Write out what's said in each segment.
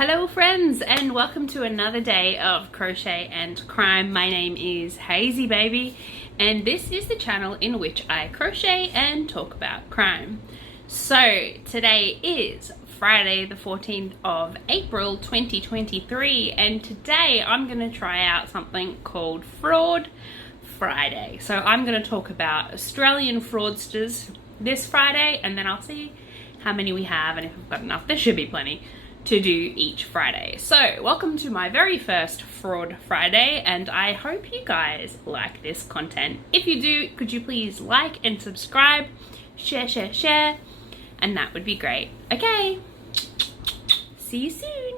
Hello friends, and welcome to another day of crochet and crime. My name is Hazy Baby, and this is the channel in which I crochet and talk about crime. So today is Friday the 14th of April 2023, and today I'm going to try out something called Fraud Friday. So I'm going to talk about Australian fraudsters this Friday, and then I'll see how many we have, and if I've got enough, there should be plenty to do each Friday. So welcome to my very first Fraud Friday, and I hope you guys like this content. If you do, could you please like and subscribe, share, and that would be great. Okay, see you soon.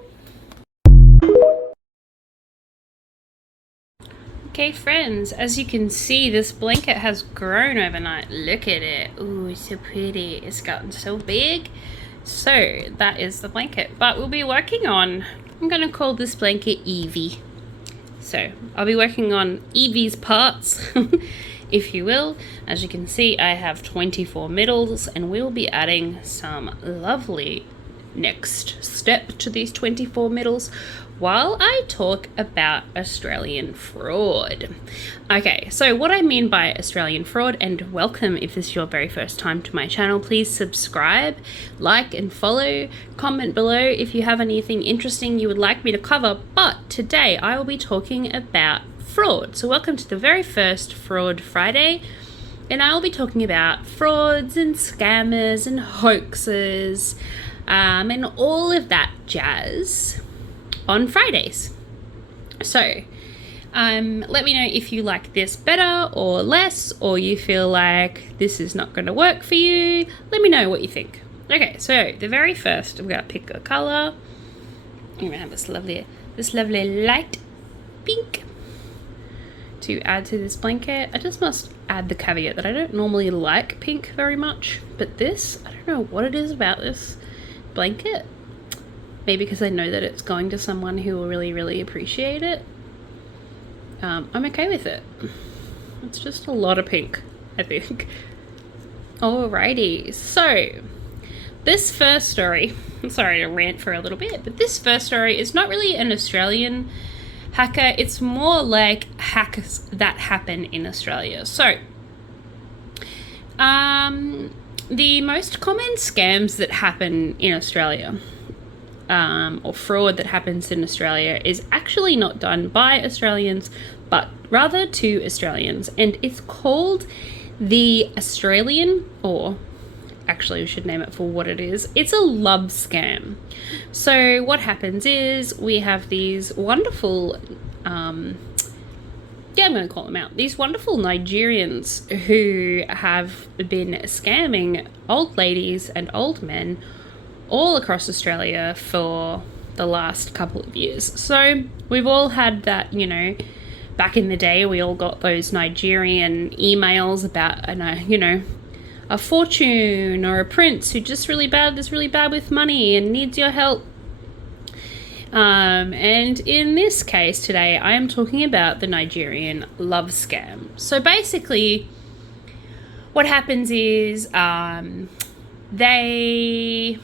Okay friends, as you can see, this blanket has grown overnight. Look at it. Ooh, it's so pretty. It's gotten so big. So that is the blanket, but we'll be working on, I'm going to call this blanket Evie. So I'll be working on Evie's parts, if you will. As you can see, I have 24 middles, and we'll be adding some lovely next step to these 24 middles while I talk about Australian fraud. Okay, so what I mean by Australian fraud, and welcome if this is your very first time to my channel, please subscribe, like and follow, comment below if you have anything interesting you would like me to cover. But today I will be talking about fraud. So welcome to the very first Fraud Friday, and I will be talking about frauds and scammers and hoaxes and all of that jazz on Fridays. So let me know if you like this better or less, or you feel like this is not going to work for you. Let me know what you think. Okay, so the very first, I'm going to pick a color. I'm going to have this lovely light pink to add to this blanket. I just must add the caveat that I don't normally like pink very much, but this, I don't know what it is about this blanket. Maybe because I know that it's going to someone who will really appreciate it. I'm okay with it. It's just a lot of pink, I think. Alrighty, so this first story, I'm sorry to rant for a little bit, but this first story is not really an Australian hacker. It's more like hackers that happen in Australia. So the most common scams that happen in Australia, or fraud that happens in Australia, is actually not done by Australians, but rather to Australians. And it's called the Australian, or actually we should name it for what it is. It's a love scam. So what happens is we have these wonderful, I'm going to call them out. These wonderful Nigerians who have been scamming old ladies and old men all across Australia for the last couple of years. So we've all had that, you know, back in the day, we all got those Nigerian emails about, a fortune or a prince who just is really bad with money and needs your help. And in this case today, I am talking about the Nigerian love scam. So basically, what happens is they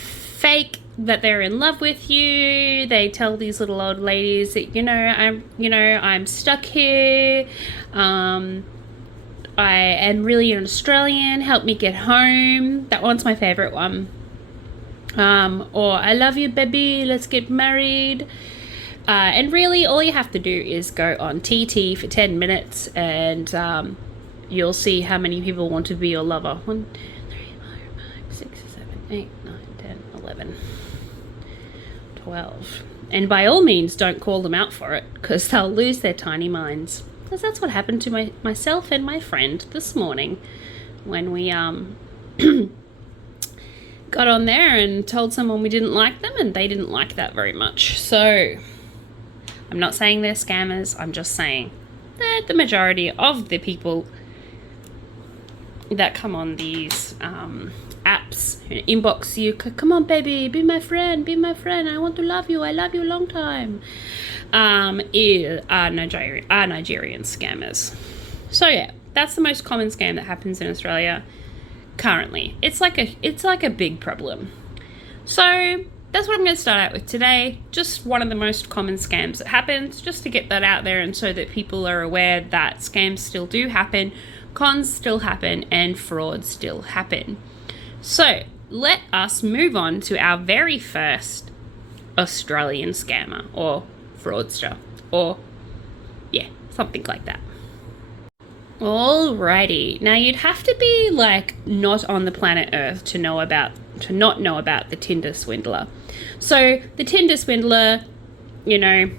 fake that they're in love with you. They tell these little old ladies that, I'm stuck here. I am really an Australian. Help me get home. That one's my favorite one. Or I love you, baby. Let's get married. And really, all you have to do is go on TT for 10 minutes, and you'll see how many people want to be your lover. 1, 2, 3, 4, 5, 6, 7, 8, 9, 10, 11, 12. And by all means, don't call them out for it, because they'll lose their tiny minds. Because that's what happened to myself and my friend this morning when we got on there and told someone we didn't like them, and they didn't like that very much. So I'm not saying they're scammers. I'm just saying that the majority of the people that come on these apps, inbox you, come on baby, be my friend, I want to love you, I love you a long time, are Nigerian scammers. So yeah, that's the most common scam that happens in Australia currently. It's like a big problem. So that's what I'm going to start out with today. Just one of the most common scams that happens, just to get that out there and so that people are aware that scams still do happen, cons still happen, and frauds still happen. So let us move on to our very first Australian scammer or fraudster, or yeah, something like that. Alrighty, now you'd have to be like not on the planet Earth to not know about the Tinder swindler. So the Tinder swindler, you know,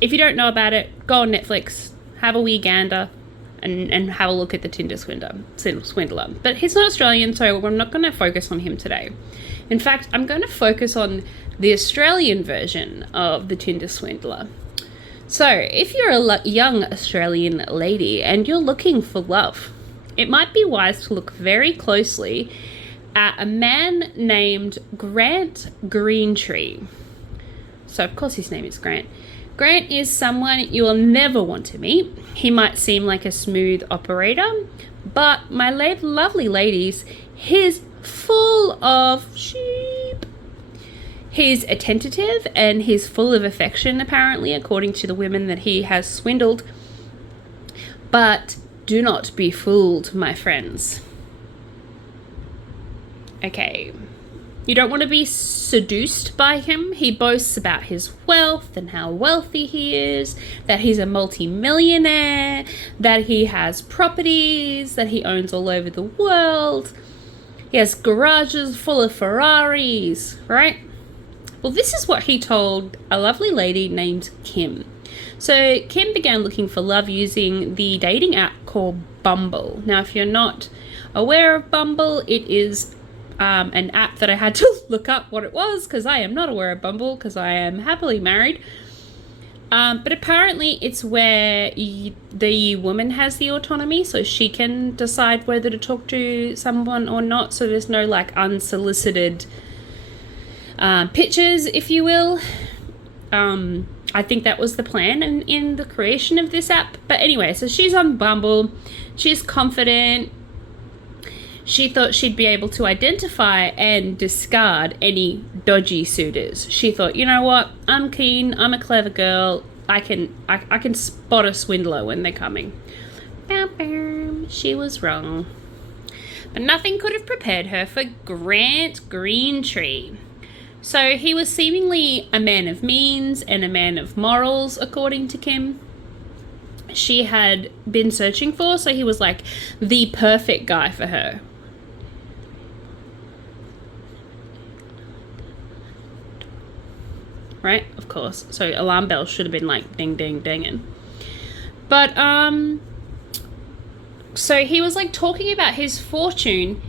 if you don't know about it, go on Netflix, have a wee gander, and have a look at the Tinder swindler. But he's not Australian, so I'm not going to focus on him today. In fact, I'm going to focus on the Australian version of the Tinder swindler. So if you're a young Australian lady and you're looking for love, it might be wise to look very closely at a man named Grant Greentree. So of course his name is Grant. Grant is someone you will never want to meet. He might seem like a smooth operator, but my lovely ladies, he's full of sheep. He's attentive and he's full of affection, apparently, according to the women that he has swindled. But do not be fooled, my friends. Okay, you don't want to be seduced by him. He boasts about his wealth and how wealthy he is, that he's a multi-millionaire, that he has properties, that he owns all over the world. He has garages full of Ferraris, right? Well, this is what he told a lovely lady named Kim. So Kim began looking for love using the dating app called Bumble. Now, if you're not aware of Bumble, it is an app that I had to look up what it was because I am not aware of Bumble because I am happily married. But apparently it's where the woman has the autonomy, so she can decide whether to talk to someone or not. So there's no like unsolicited pictures, if you will. I think that was the plan in the creation of this app. But anyway, so she's on Bumble. She's confident. She thought she'd be able to identify and discard any dodgy suitors. She thought, you know what? I'm keen. I'm a clever girl. I can spot a swindler when they're coming. She was wrong. But nothing could have prepared her for Grant Greentree. So he was seemingly a man of means and a man of morals, according to Kim. She had been searching for, so he was like the perfect guy for her. Right? Of course. So alarm bells should have been like ding, ding, dinging. But, so he was like talking about his fortune.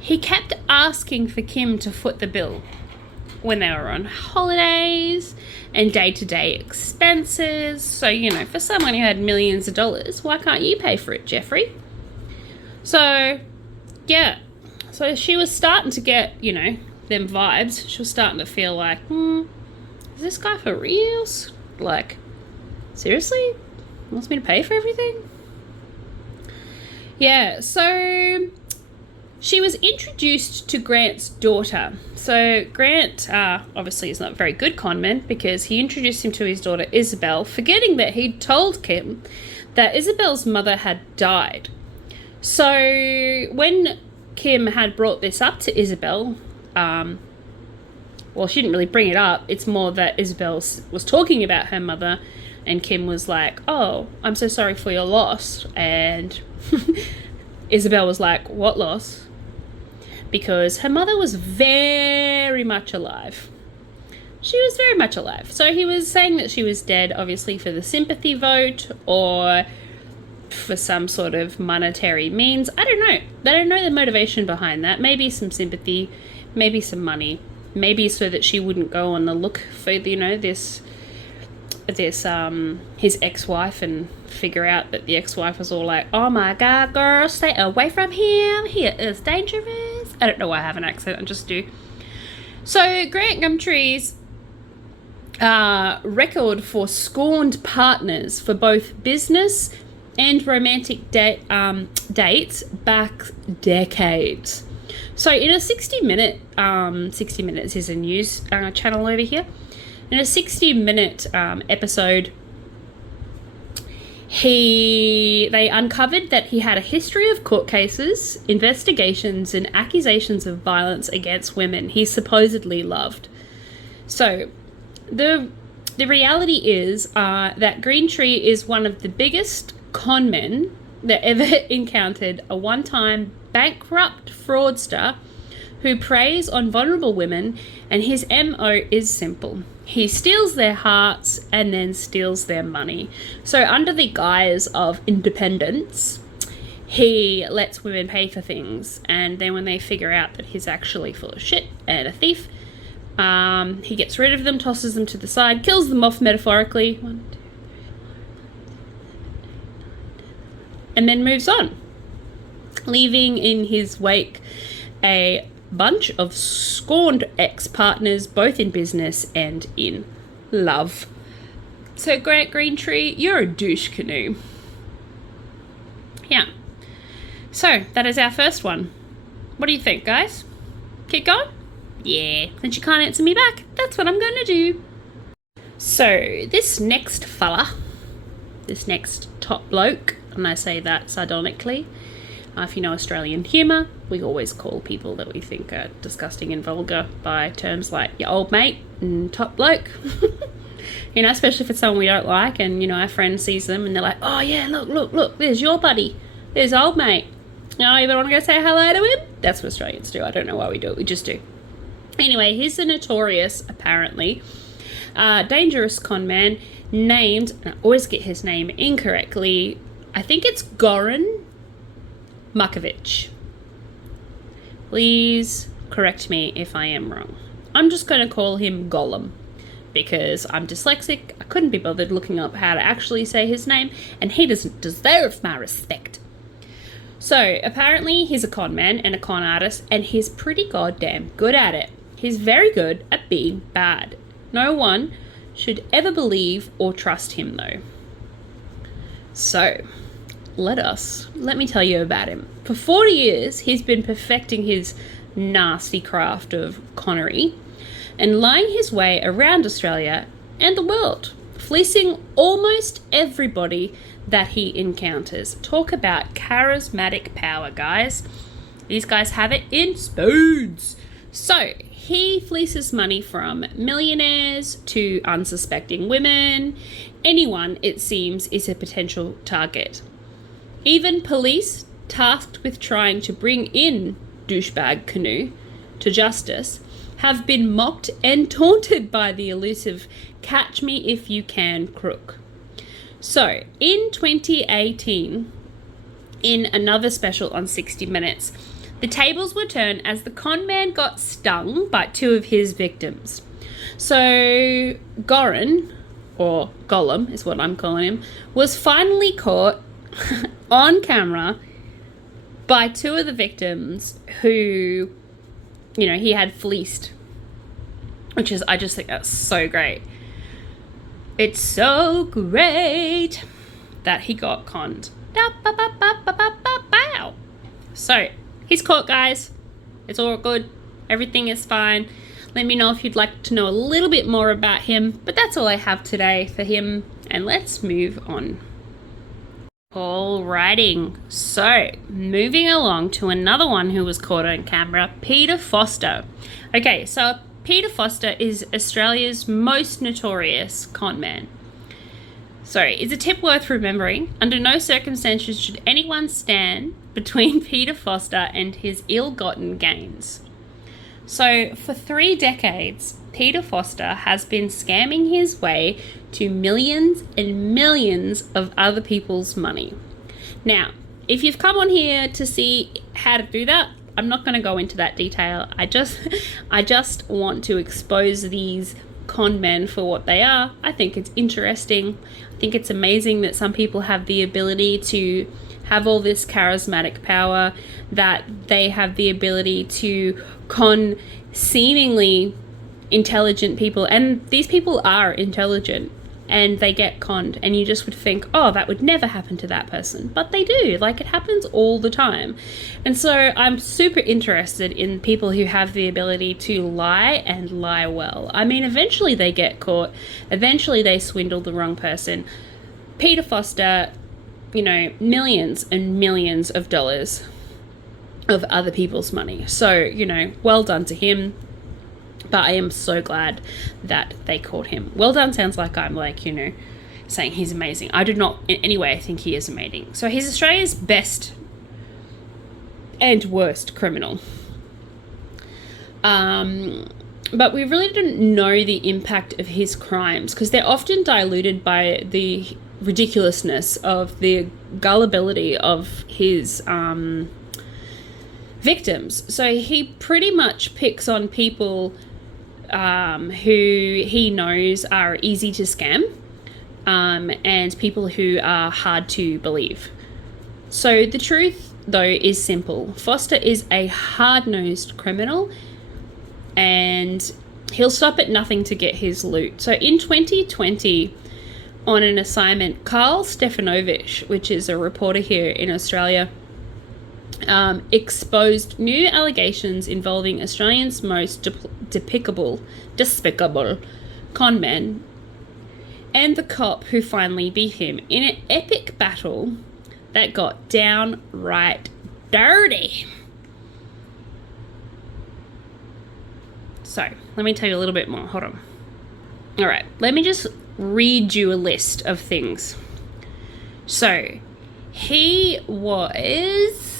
He kept asking for Kim to foot the bill when they were on holidays and day-to-day expenses. So, you know, for someone who had millions of dollars, why can't you pay for it, Jeffrey? So, yeah. So she was starting to get, you know, them vibes. She was starting to feel like, is this guy for reals? Like, seriously? Wants me to pay for everything? Yeah, so she was introduced to Grant's daughter. So Grant obviously is not a very good con man because he introduced him to his daughter Isabel, forgetting that he'd told Kim that Isabel's mother had died. So when Kim had brought this up to Isabel, well, she didn't really bring it up. It's more that Isabel was talking about her mother and Kim was like, oh, I'm so sorry for your loss. And Isabel was like, what loss? Because her mother was very much alive. She was very much alive. So he was saying that she was dead, obviously, for the sympathy vote or for some sort of monetary means. I don't know. They don't know the motivation behind that. Maybe some sympathy, maybe some money, maybe so that she wouldn't go on the look for, you know, this his ex-wife and figure out that the ex-wife was all like, oh my god, girl, stay away from him, he is dangerous. I don't know why I have an accent, I just do. So Grant Gumtree's record for scorned partners for both business and romantic dates back decades. So in a 60 Minutes is a news channel over here. In a 60-minute episode, they uncovered that he had a history of court cases, investigations, and accusations of violence against women he supposedly loved. So the reality is that Greentree is one of the biggest con men that ever encountered, a one-time bankrupt fraudster who preys on vulnerable women, and his MO is simple. He steals their hearts and then steals their money. So under the guise of independence, he lets women pay for things, and then when they figure out that he's actually full of shit and a thief, he gets rid of them, tosses them to the side, kills them off metaphorically, and then moves on, leaving in his wake a bunch of scorned ex-partners, both in business and in love. So Grant Greentree, you're a douche canoe. Yeah. So that is our first one. What do you think, guys? Keep going? Yeah. Since you can't answer me back, that's what I'm going to do. So this next fella, this next top bloke, and I say that sardonically, if you know Australian humour, we always call people that we think are disgusting and vulgar by terms like your old mate and top bloke. You know, especially if it's someone we don't like, and, you know, our friend sees them and they're like, oh yeah, look, there's your buddy. There's old mate. Oh, you want to go say hello to him? That's what Australians do. I don't know why we do it. We just do. Anyway, he's a notorious, apparently, dangerous con man named, and I always get his name incorrectly, I think it's Goran Markovic. Please correct me if I am wrong. I'm just going to call him Gollum because I'm dyslexic. I couldn't be bothered looking up how to actually say his name, and he doesn't deserve my respect. So apparently he's a con man and a con artist, and he's pretty goddamn good at it. He's very good at being bad. No one should ever believe or trust him though. So let me tell you about him. For 40 years, he's been perfecting his nasty craft of connery and lying his way around Australia and the world, fleecing almost everybody that he encounters. Talk about charismatic power, guys. These guys have it in spades. So he fleeces money from millionaires to unsuspecting women. Anyone, it seems, is a potential target. Even police tasked with trying to bring in douchebag Canoe to justice have been mocked and taunted by the elusive catch me if you can crook. So in 2018, in another special on 60 Minutes, the tables were turned as the con man got stung by two of his victims. So Goran, or Gollum is what I'm calling him, was finally caught on camera by two of the victims who, you know, he had fleeced, which is, I just think that's so great. It's so great that he got conned. So he's caught, guys. It's all good. Everything is fine. Let me know if you'd like to know a little bit more about him, but that's all I have today for him, and let's move on. Alrighty, so moving along to another one who was caught on camera, Peter Foster. Okay, so Peter Foster is Australia's most notorious con man. So it's a tip worth remembering. Under no circumstances should anyone stand between Peter Foster and his ill-gotten gains. So for 3 decades, Peter Foster has been scamming his way to millions and millions of other people's money. Now, if you've come on here to see how to do that, I'm not going to go into that detail. I just want to expose these con men for what they are. I think it's interesting. I think it's amazing that some people have the ability to have all this charismatic power, that they have the ability to con seemingly intelligent people, and these people are intelligent. and they get conned, and you just would think, oh, that would never happen to that person, but they do. Like, it happens all the time. And so I'm super interested in people who have the ability to lie and lie well. I mean, eventually they get caught, eventually they swindle the wrong person. Peter Foster, you know, millions and millions of dollars of other people's money. So, you know, well done to him. But I am so glad that they caught him. Well done sounds like I'm like, you know, saying he's amazing. I do not in any way think he is amazing. So he's Australia's best and worst criminal. But we really didn't know the impact of his crimes because they're often diluted by the ridiculousness of the gullibility of his victims. So he pretty much picks on people who he knows are easy to scam, and people who are hard to believe. So the truth, though, is simple. Foster is a hard-nosed criminal, and he'll stop at nothing to get his loot. So in 2020, on an assignment, Carl Stefanovich, which is a reporter here in Australia, exposed new allegations involving Australia's most despicable con man and the cop who finally beat him in an epic battle that got downright dirty. So, let me tell you a little bit more. Hold on. All right, let me just read you a list of things. So, he was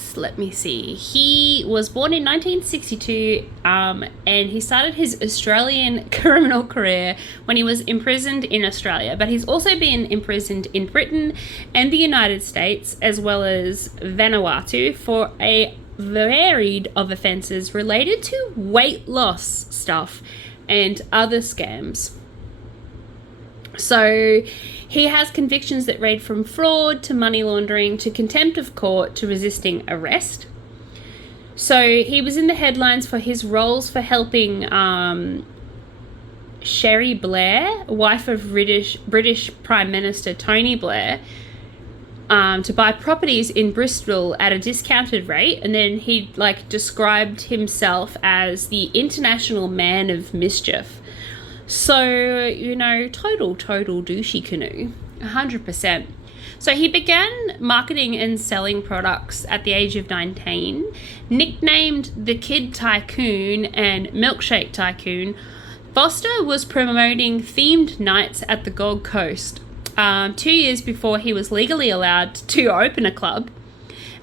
born in 1962, and he started his Australian criminal career when he was imprisoned in Australia, but he's also been imprisoned in Britain and the United States, as well as Vanuatu, for a varied of offences related to weight loss stuff and other scams. So he has convictions that range from fraud to money laundering to contempt of court to resisting arrest. So he was in the headlines for his roles for helping Sherry Blair, wife of British Prime Minister Tony Blair, to buy properties in Bristol at a discounted rate. And then he described himself as the international man of mischief. So, you know, total douchey canoe, 100%. So he began marketing and selling products at the age of 19, nicknamed the Kid Tycoon and Milkshake Tycoon. Foster was promoting themed nights at the Gold Coast 2 years before he was legally allowed to open a club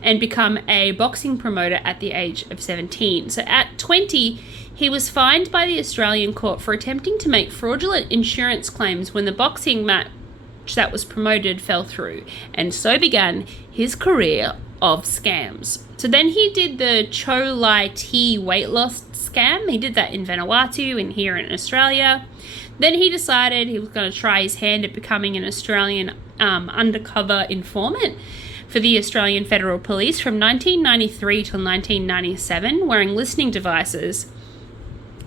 and become a boxing promoter at the age of 17. So at 20, he was fined by the Australian court for attempting to make fraudulent insurance claims when the boxing match that was promoted fell through, and so began his career of scams. So then he did the Cho Lai Tea weight loss scam. He did that in Vanuatu and here in Australia. Then he decided he was going to try his hand at becoming an Australian undercover informant for the Australian Federal Police from 1993 till 1997, wearing listening devices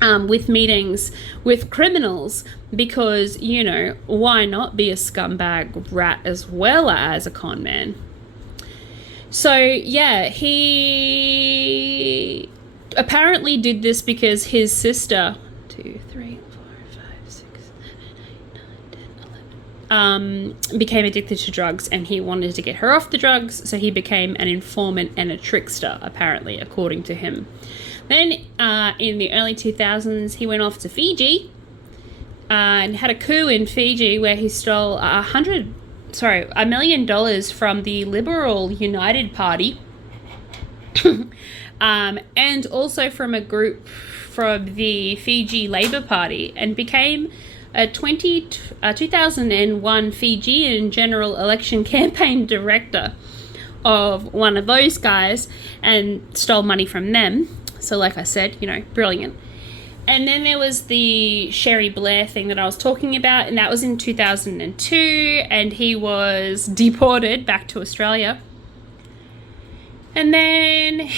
with meetings with criminals because, you know, why not be a scumbag rat as well as a con man? So, yeah, he apparently did this because his sister, 2, 3, 4, 5, 6, 7, 8, 9, 10, 11, became addicted to drugs, and he wanted to get her off the drugs, so he became an informant and a trickster, apparently, according to him. Then in the early 2000s, he went off to Fiji and had a coup in Fiji where he stole $1 million from the Liberal United Party and also from a group from the Fiji Labour Party, and became a 2001 Fijian general election campaign director of one of those guys and stole money from them. So like I said, you know, brilliant. And then there was the Sherry Blair thing that I was talking about, and that was in 2002, and he was deported back to Australia. And then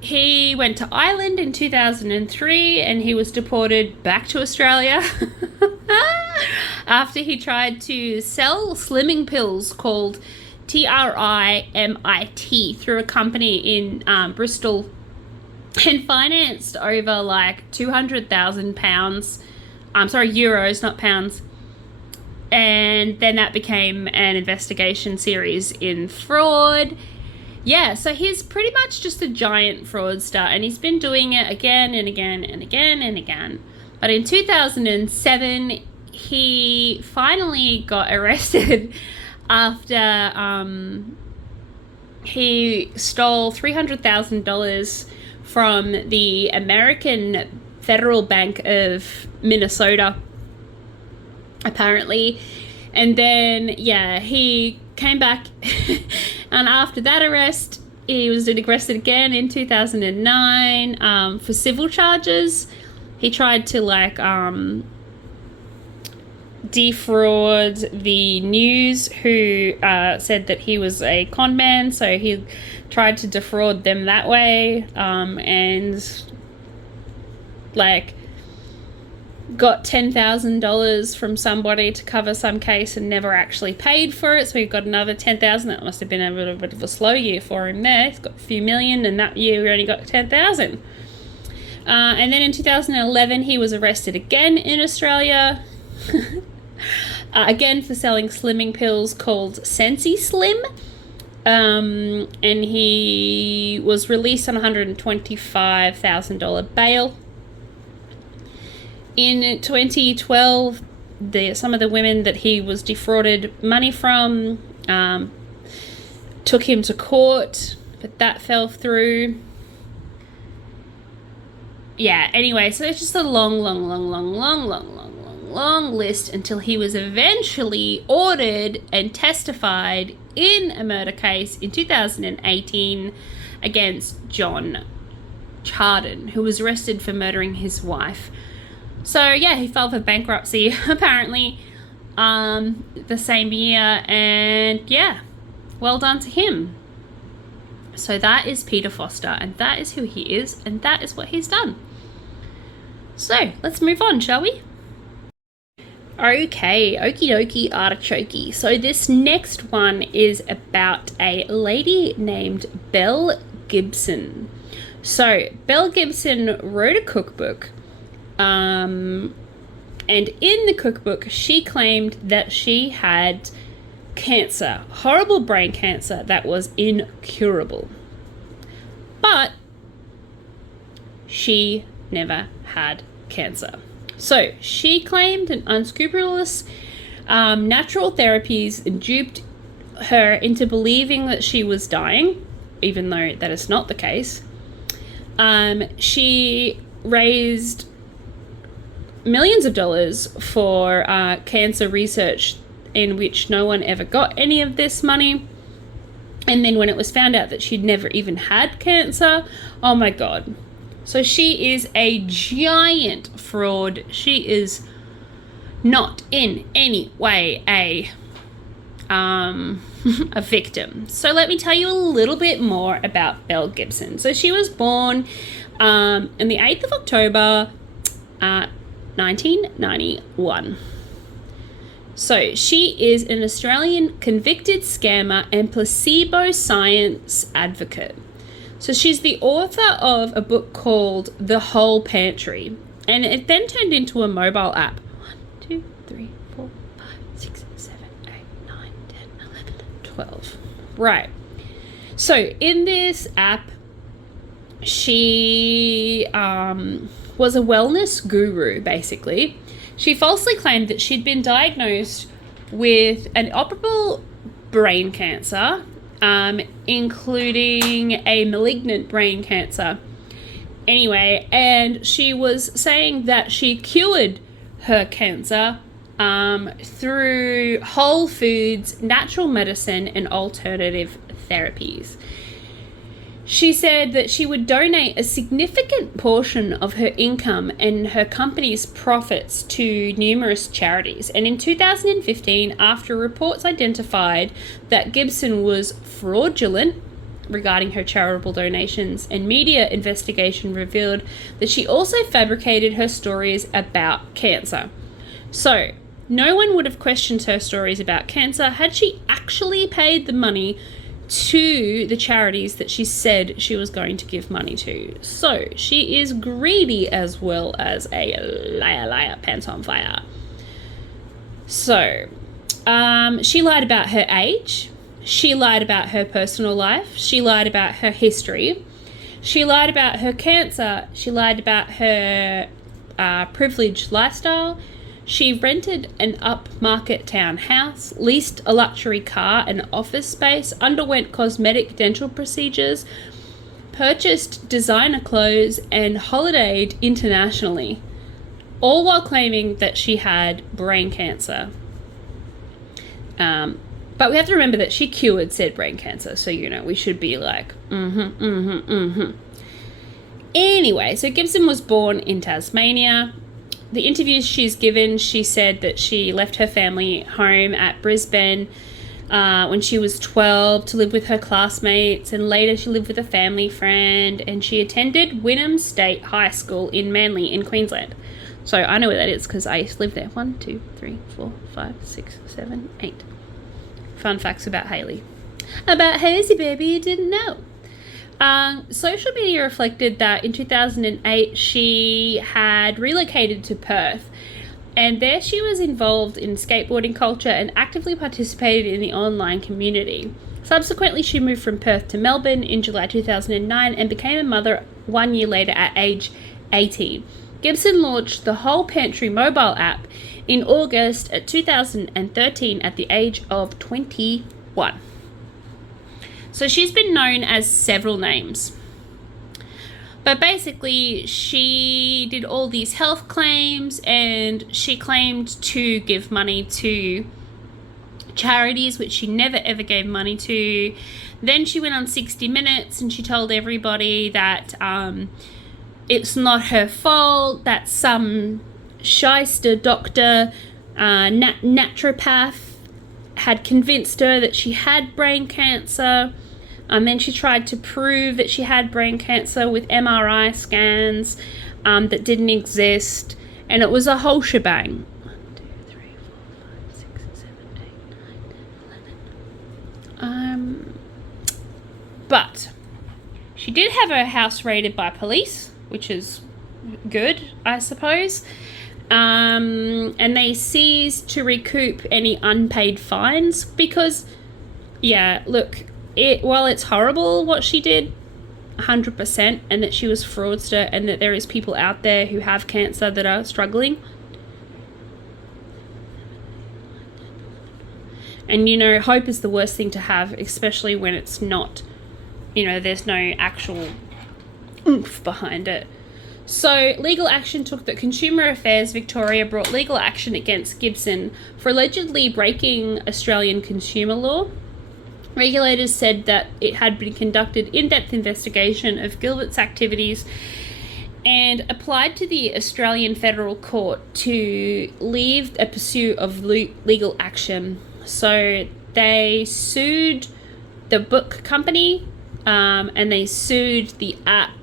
he went to Ireland in 2003, and he was deported back to Australia. after he tried to sell slimming pills called TRIMIT through a company in Bristol, and financed over like £200,000. Euros, not pounds. And then that became an investigation series in fraud. Yeah, so he's pretty much just a giant fraudster, and he's been doing it again and again and again and again. But in 2007, he finally got arrested after he stole $300,000 from the American Federal Bank of Minnesota, apparently. And then, yeah, he came back and after that arrest, he was arrested again in 2009 for civil charges. He tried to defraud the news, who said that he was a con man, so he tried to defraud them that way, and got $10,000 from somebody to cover some case and never actually paid for it, so he got another $10,000. That must have been a little bit of a slow year for him there. He's got a few million, and that year he only got $10,000. And then in 2011 he was arrested again in Australia, again for selling slimming pills called Sensi Slim, and he was released on $125,000 bail. In 2012, some of the women that he was defrauded money from took him to court, but that fell through. Yeah, anyway, so it's just a long list until he was eventually ordered and testified in a murder case in 2018 against John Chardon, who was arrested for murdering his wife. So yeah, he filed for bankruptcy apparently the same year, and yeah, well done to him. So that is Peter Foster, and that is who he is, and that is what he's done. So let's move on, shall we? Okay, okie dokie artichokey. So this next one is about a lady named Belle Gibson. So Belle Gibson wrote a cookbook, and in the cookbook she claimed that she had cancer, horrible brain cancer that was incurable. But she never had cancer. So she claimed an unscrupulous natural therapies duped her into believing that she was dying, even though that is not the case. She raised millions of dollars for cancer research, in which no one ever got any of this money. And then when it was found out that she'd never even had cancer, oh my God. So she is a giant fraud. She is not in any way a victim. So let me tell you a little bit more about Belle Gibson. So she was born on the 8th of October, 1991. So she is an Australian convicted scammer and placebo science advocate. So she's the author of a book called The Whole Pantry, and it then turned into a mobile app. 1, 2, 3, 4, 5, 6, 7, 8, 9, 10, 11, 12. Right. So in this app, she was a wellness guru, basically. She falsely claimed that she'd been diagnosed with an operable brain cancer, including a malignant brain cancer. Anyway, and she was saying that she cured her cancer through whole foods, natural medicine, and alternative therapies. She said that she would donate a significant portion of her income and her company's profits to numerous charities. And in 2015, after reports identified that Gibson was fraudulent regarding her charitable donations, and media investigation revealed that she also fabricated her stories about cancer. So No one would have questioned her stories about cancer had she actually paid the money to the charities that she said she was going to give money to. So she is greedy as well as a liar, pants on fire. So she lied about her age. She lied about her personal life. She lied about her history. She lied about her cancer. She lied about her privileged lifestyle. She rented an upmarket townhouse, leased a luxury car and office space, underwent cosmetic dental procedures, purchased designer clothes, and holidayed internationally, all while claiming that she had brain cancer. But we have to remember that she cured said brain cancer, so, we should be like, Anyway, so Gibson was born in Tasmania. The interviews she's given, she said that she left her family home at Brisbane when she was 12 to live with her classmates, and later she lived with a family friend, and she attended Wynnum State High School in Manly in Queensland. So I know where that is because I used to live there. 1, 2, 3, 4, 5, 6, 7, 8. Fun facts about Hayley. About Hazy Baby you didn't know. Social media reflected that in 2008 she had relocated to Perth, and there she was involved in skateboarding culture and actively participated in the online community. Subsequently, she moved from Perth to Melbourne in July 2009 and became a mother 1 year later at age 18. Gibson launched the Whole Pantry mobile app in August 2013 at the age of 21. So she's been known as several names. But basically, she did all these health claims, and she claimed to give money to charities, which she never ever gave money to. Then she went on 60 Minutes and she told everybody that it's not her fault, that some shyster doctor, naturopath, had convinced her that she had brain cancer. Then she tried to prove that she had brain cancer with MRI scans that didn't exist. And it was a whole shebang. 1, 2, 3, 4, 5, 6, 7, 8, 9, 10, 11. But she did have her house raided by police, which is good, I suppose. And they seized to recoup any unpaid fines because, yeah, look, while it's horrible what she did, 100%, and that she was a fraudster, and that there is people out there who have cancer that are struggling. And, hope is the worst thing to have, especially when it's not, there's no actual oomph behind it. So legal action took that Consumer Affairs Victoria brought legal action against Gibson for allegedly breaking Australian consumer law. Regulators said that it had been conducted in-depth investigation of Gilbert's activities and applied to the Australian Federal Court to leave a pursuit of legal action. So they sued the book company and they sued the app.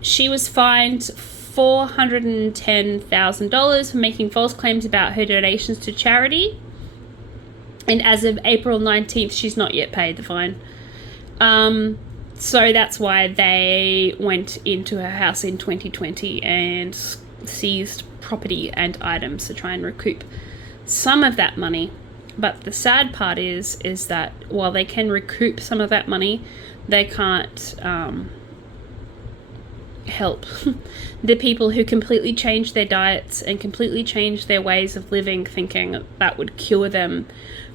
She was fined $410,000 for making false claims about her donations to charity. And as of April 19th, she's not yet paid the fine. So that's why they went into her house in 2020 and seized property and items to try and recoup some of that money. But the sad part is that while they can recoup some of that money, they can't help the people who completely changed their diets and completely changed their ways of living, thinking that would cure them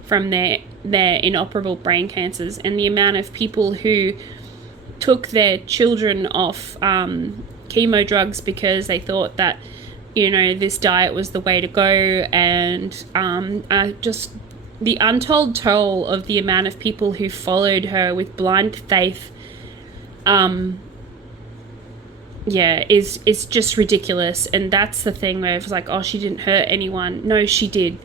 from their inoperable brain cancers. And the amount of people who took their children off chemo drugs because they thought that, this diet was the way to go, and just the untold toll of the amount of people who followed her with blind faith, is just ridiculous. And that's the thing where it's like, oh, she didn't hurt anyone. No, she did.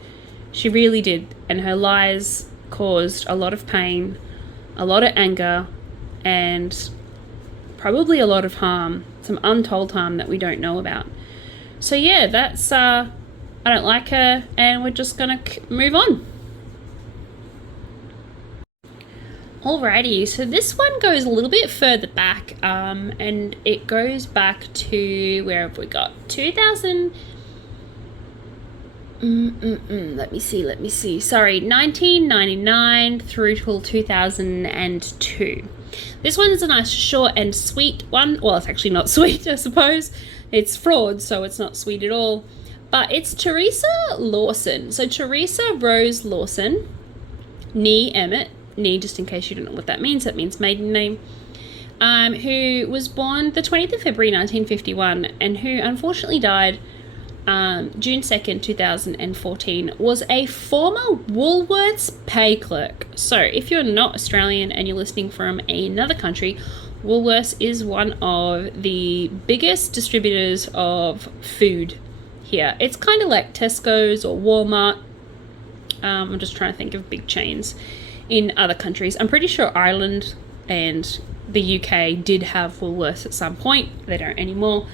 She really did. And her lies caused a lot of pain, a lot of anger, and probably a lot of harm, some untold harm that we don't know about. So yeah, that's I don't like her, and we're just gonna move on. Alrighty, so this one goes a little bit further back, and it goes back to, where have we got? 2000. Let me see. Sorry, 1999 through till 2002. This one is a nice short and sweet one. Well, it's actually not sweet, I suppose. It's fraud, so it's not sweet at all. But it's Teresa Lawson. So Teresa Rose Lawson, nee Emmett, nee, just in case you don't know what that means maiden name, who was born the 20th of February 1951 and who unfortunately died June 2nd, 2014, was a former Woolworths pay clerk. So if you're not Australian and you're listening from another country, Woolworths is one of the biggest distributors of food here. It's kind of like Tesco's or Walmart. I'm just trying to think of big chains in other countries. I'm pretty sure Ireland and the UK did have Woolworths at some point. They don't anymore,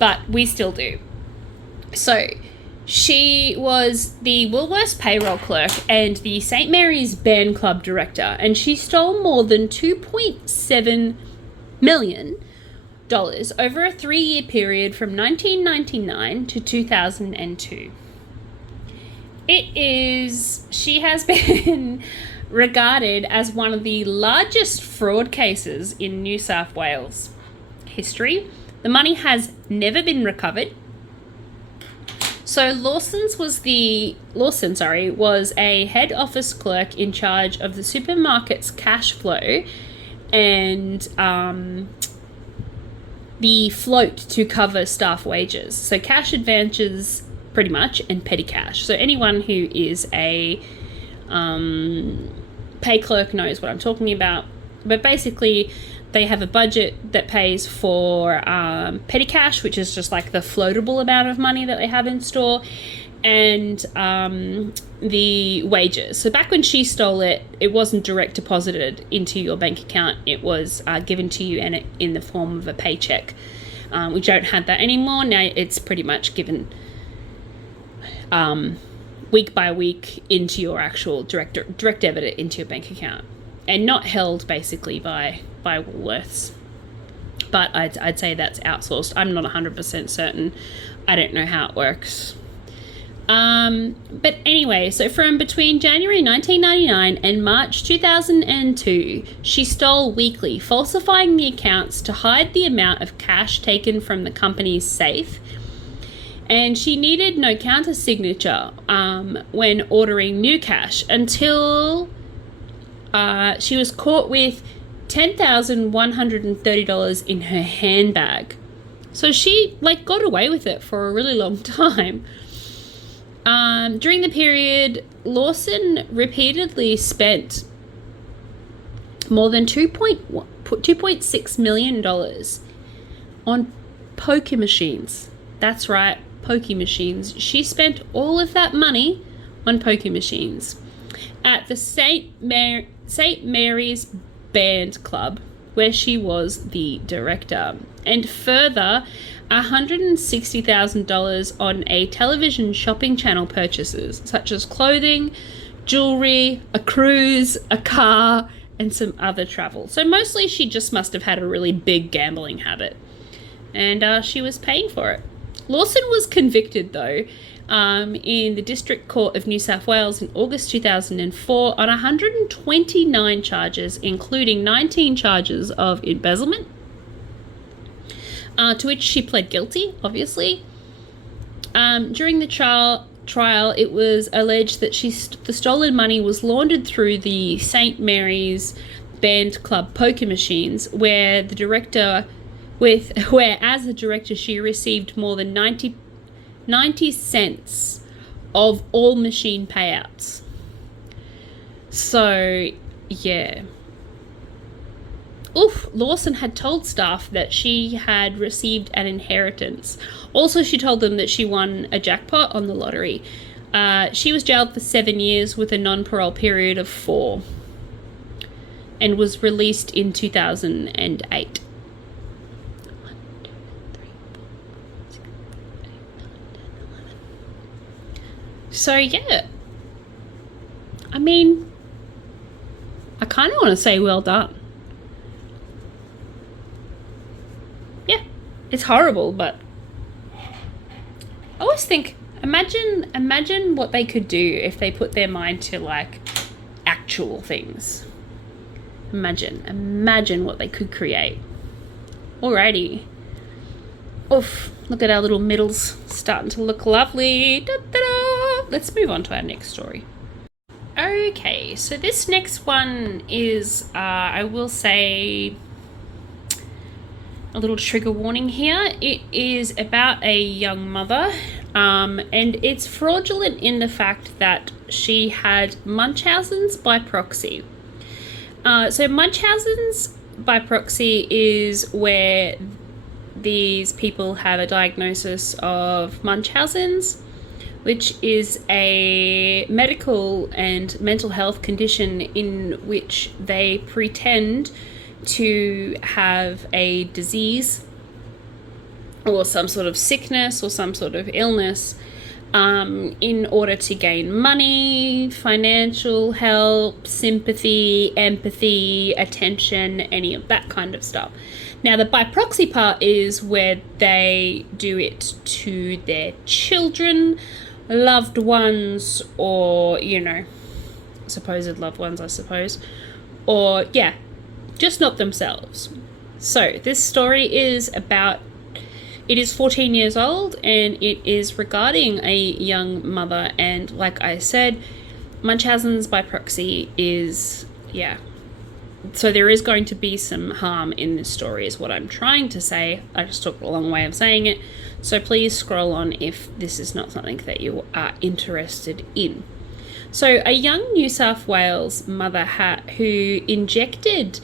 but we still do. So she was the Woolworths payroll clerk and the St. Mary's Band Club director, and she stole more than $2.7 million over a 3-year period from 1999 to 2002. She has been regarded as one of the largest fraud cases in New South Wales history. The money has never been recovered. So Lawson was a head office clerk in charge of the supermarket's cash flow and the float to cover staff wages. So cash advances pretty much, and petty cash. So anyone who is a pay clerk knows what I'm talking about. But basically, they have a budget that pays for petty cash, which is just like the floatable amount of money that they have in store, and the wages. So back when she stole it, it wasn't direct deposited into your bank account. It was given to you in the form of a paycheck. We don't have that anymore. Now it's pretty much given week by week into your actual direct debit into your bank account, and not held basically by Woolworths. But I'd say that's outsourced. I'm not 100% certain. I don't know how it works. But anyway, so from between January 1999 and March 2002, she stole weekly, falsifying the accounts to hide the amount of cash taken from the company's safe. And she needed no counter signature when ordering new cash until she was caught with $10,130 in her handbag. So she got away with it for a really long time. During the period, Lawson repeatedly spent more than $2.6 million on poker machines. That's right, poker machines. She spent all of that money on poker machines at the St. Mary's Band Club, where she was the director, and further $160,000 on a television shopping channel purchases, such as clothing, jewelry, a cruise, a car, and some other travel. So mostly she just must have had a really big gambling habit, and she was paying for it. Lawson was convicted, though, in the District Court of New South Wales in August 2004 on 129 charges, including 19 charges of embezzlement, to which she pled guilty, obviously. During the trial, it was alleged that the stolen money was laundered through the St. Mary's Band Club poker machines, where as a director she received more than 90 cents of all machine payouts. So, yeah. Lawson had told staff that she had received an inheritance. Also, she told them that she won a jackpot on the lottery. She was jailed for 7 years with a non-parole period of 4 and was released in 2008. So yeah, I mean, I kind of want to say well done. Yeah, it's horrible, but I always think, imagine what they could do if they put their mind to like actual things. Imagine what they could create. Alrighty. Oof, look at our little middles starting to look lovely. Da-da-da. Let's move on to our next story. Okay, so this next one is, I will say, a little trigger warning here. It is about a young mother, and it's fraudulent in the fact that she had Munchausen's by proxy. So Munchausen's by proxy is where these people have a diagnosis of Munchausen's, which is a medical and mental health condition in which they pretend to have a disease or some sort of sickness or some sort of illness in order to gain money, financial help, sympathy, empathy, attention, any of that kind of stuff. Now, the by proxy part is where they do it to their children, loved ones, or, you know, supposed loved ones, I suppose. Or, yeah, just not themselves. So, this story is about, it is 14 years old, and it is regarding a young mother, and like I said, Munchausen's by proxy is, yeah. So there is going to be some harm in this story is what I'm trying to say. I just took a long way of saying it. So please scroll on if this is not something that you are interested in. So a young New South Wales mother who injected...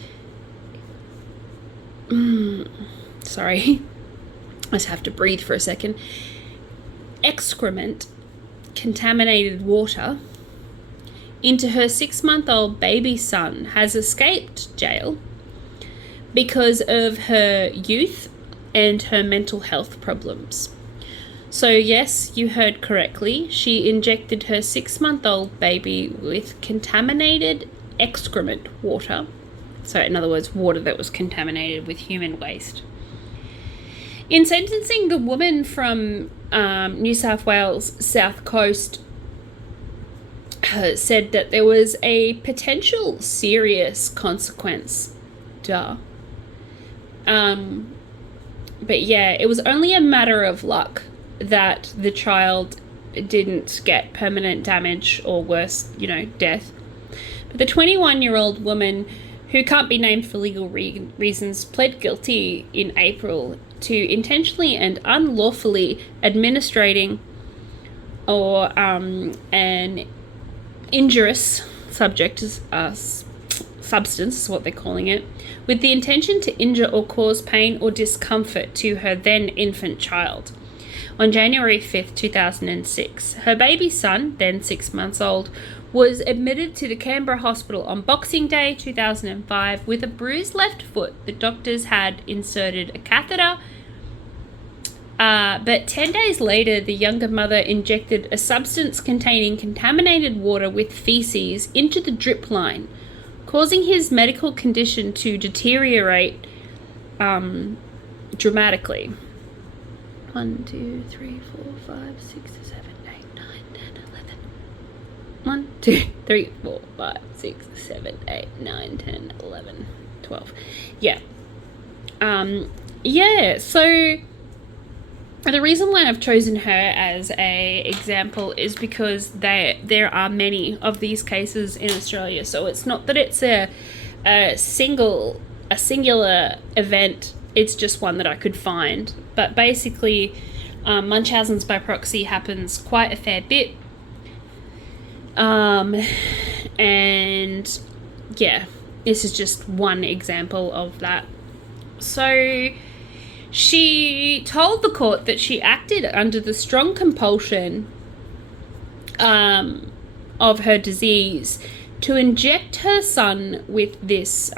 sorry, I just have to breathe for a second. Excrement, contaminated water, into her 6-month-old baby son has escaped jail because of her youth and her mental health problems. So yes, you heard correctly. She injected her 6-month-old baby with contaminated excrement water. So in other words, water that was contaminated with human waste. In sentencing, the woman from New South Wales South Coast said that there was a potential serious consequence. But yeah, it was only a matter of luck that the child didn't get permanent damage or worse, you know, death. But the 21-year-old woman, who can't be named for legal reasons, pled guilty in April to intentionally and unlawfully administrating or an injurious substance is what they're calling it, with the intention to injure or cause pain or discomfort to her then infant child. On January 5th, 2006, her baby son, then 6 months old, was admitted to the Canberra hospital on Boxing Day 2005 with a bruised left foot. The doctors had inserted a catheter, but 10 days later, the younger mother injected a substance containing contaminated water with feces into the drip line, causing his medical condition to deteriorate dramatically. 1, 2, 3, 4, 5, 6, 7, 8, 9, 10, 11. 1, 2, 3, 4, 5, 6, 7, 8, 9, 10, 11, 12. Yeah. Yeah, so the reason why I've chosen her as a example is because there are many of these cases in Australia. So it's not that it's a singular event. It's just one that I could find. But basically, Munchausen's by proxy happens quite a fair bit. And yeah, this is just one example of that. So she told the court that she acted under the strong compulsion of her disease to inject her son with this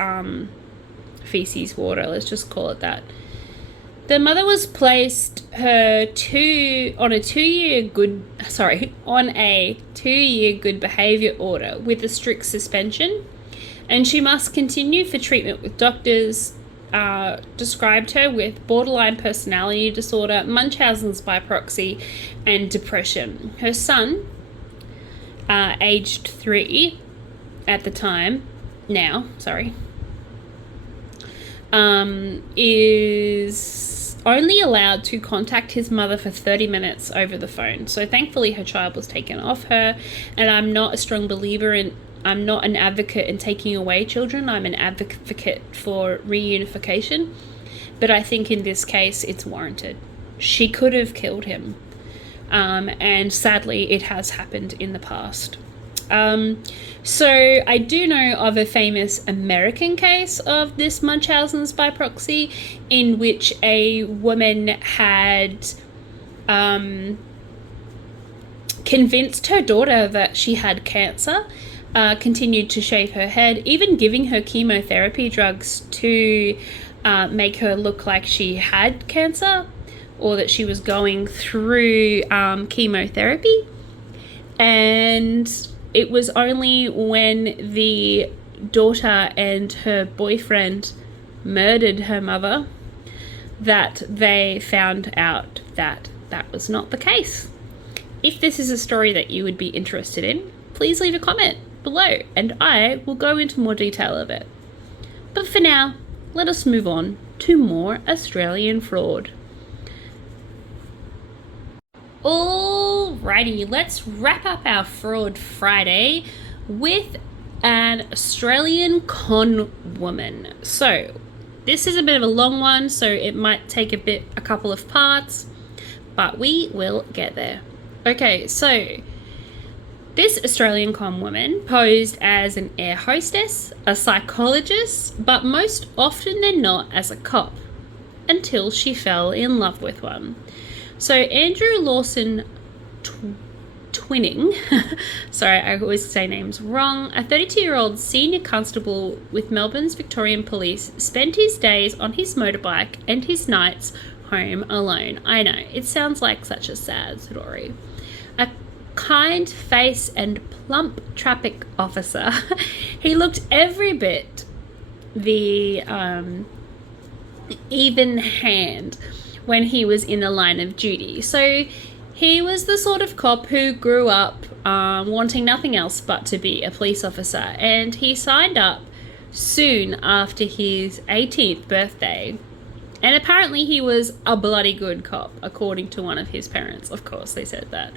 feces water, let's just call it that. The mother was placed on a 2-year good behavior order with a strict suspension, and she must continue for treatment with doctors. Described her with borderline personality disorder, Munchausen's by proxy, and depression. Her son, aged 3 at the time, is only allowed to contact his mother for 30 minutes over the phone. So thankfully her child was taken off her, and I'm not an advocate in taking away children. I'm an advocate for reunification, but I think in this case it's warranted. She could have killed him, and sadly it has happened in the past. So I do know of a famous American case of this Munchausen's by proxy, in which a woman had convinced her daughter that she had cancer, continued to shave her head, even giving her chemotherapy drugs to make her look like she had cancer or that she was going through chemotherapy. And it was only when the daughter and her boyfriend murdered her mother that they found out that that was not the case. If this is a story that you would be interested in, please leave a comment below and I will go into more detail of it. But for now, let us move on to more Australian fraud. Alrighty, let's wrap up our Fraud Friday with an Australian con woman. So this is a bit of a long one, so it might take a couple of parts, but we will get there. Okay, so this Australian con woman posed as an air hostess, a psychologist, but most often than not as a cop, until she fell in love with one. So Andrew Lawson Twinning, sorry, I always say names wrong, a 32-year-old senior constable with Melbourne's Victorian Police, spent his days on his motorbike and his nights home alone. I know, it sounds like such a sad story. A kind face and plump traffic officer, he looked every bit the even hand when he was in the line of duty. So he was the sort of cop who grew up wanting nothing else but to be a police officer, and he signed up soon after his 18th birthday. And apparently he was a bloody good cop, according to one of his parents. Of course, they said that.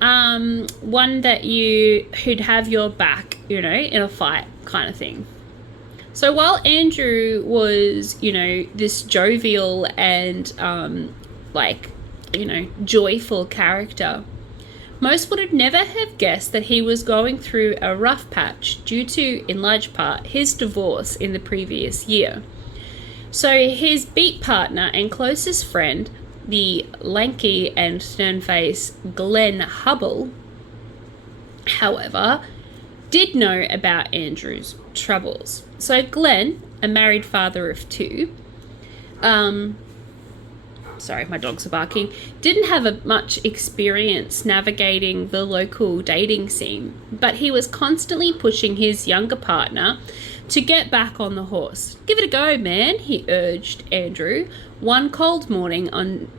One that who'd have your back, in a fight kind of thing. So while Andrew was, this jovial and, joyful character, most would have never have guessed that he was going through a rough patch due to, in large part, his divorce in the previous year. So his beat partner and closest friend, the lanky and stern-faced Glenn Hubble, however, did know about Andrew's troubles. So Glenn, a married father of 2, sorry, my dogs are barking, didn't have much experience navigating the local dating scene, but he was constantly pushing his younger partner to get back on the horse. Give it a go, man, he urged Andrew one cold morning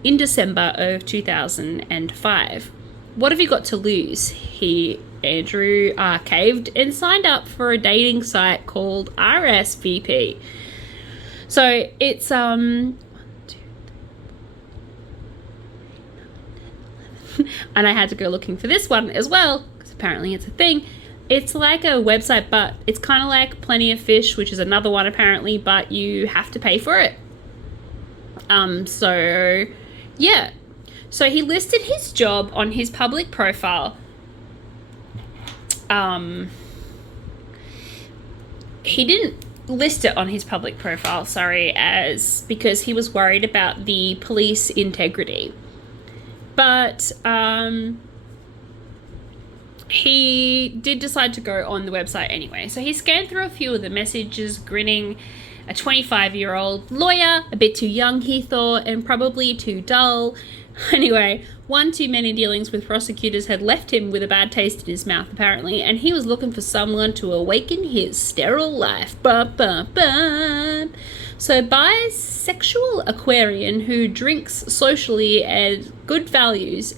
in December of 2005. What have you got to lose? Andrew caved and signed up for a dating site called RSVP. So it's and I had to go looking for this one as well because apparently it's a thing. It's like a website, but it's kind of like Plenty of Fish, which is another one apparently, but you have to pay for it. So yeah. So he listed his job on his public profile. He didn't list it on his public profile, because he was worried about the police integrity. But he did decide to go on the website anyway. So he scanned through a few of the messages, grinning a 25-year-old lawyer, a bit too young, he thought, and probably too dull. Anyway, one too many dealings with prosecutors had left him with a bad taste in his mouth, apparently, and he was looking for someone to awaken his sterile life. So, bisexual Aquarian who drinks socially and good values,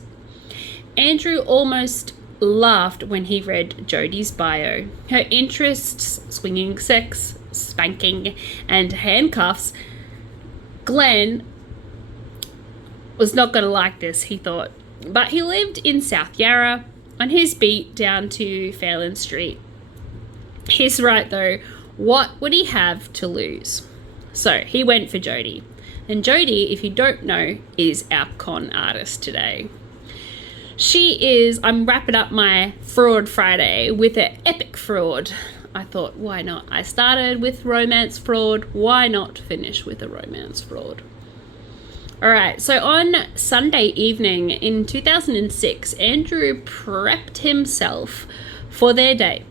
Andrew almost laughed when he read Jodie's bio. Her interests, swinging sex, spanking, and handcuffs. Glenn was not going to like this, he thought. But he lived in South Yarra, on his beat down to Fairland Street. He's right, though. What would he have to lose? So he went for Jodie. And Jodie, if you don't know, is our con artist today. She is, I'm wrapping up my Fraud Friday with an epic fraud. I thought, why not? I started with romance fraud. Why not finish with a romance fraud? All right, so on Sunday evening in 2006, Andrew prepped himself for their date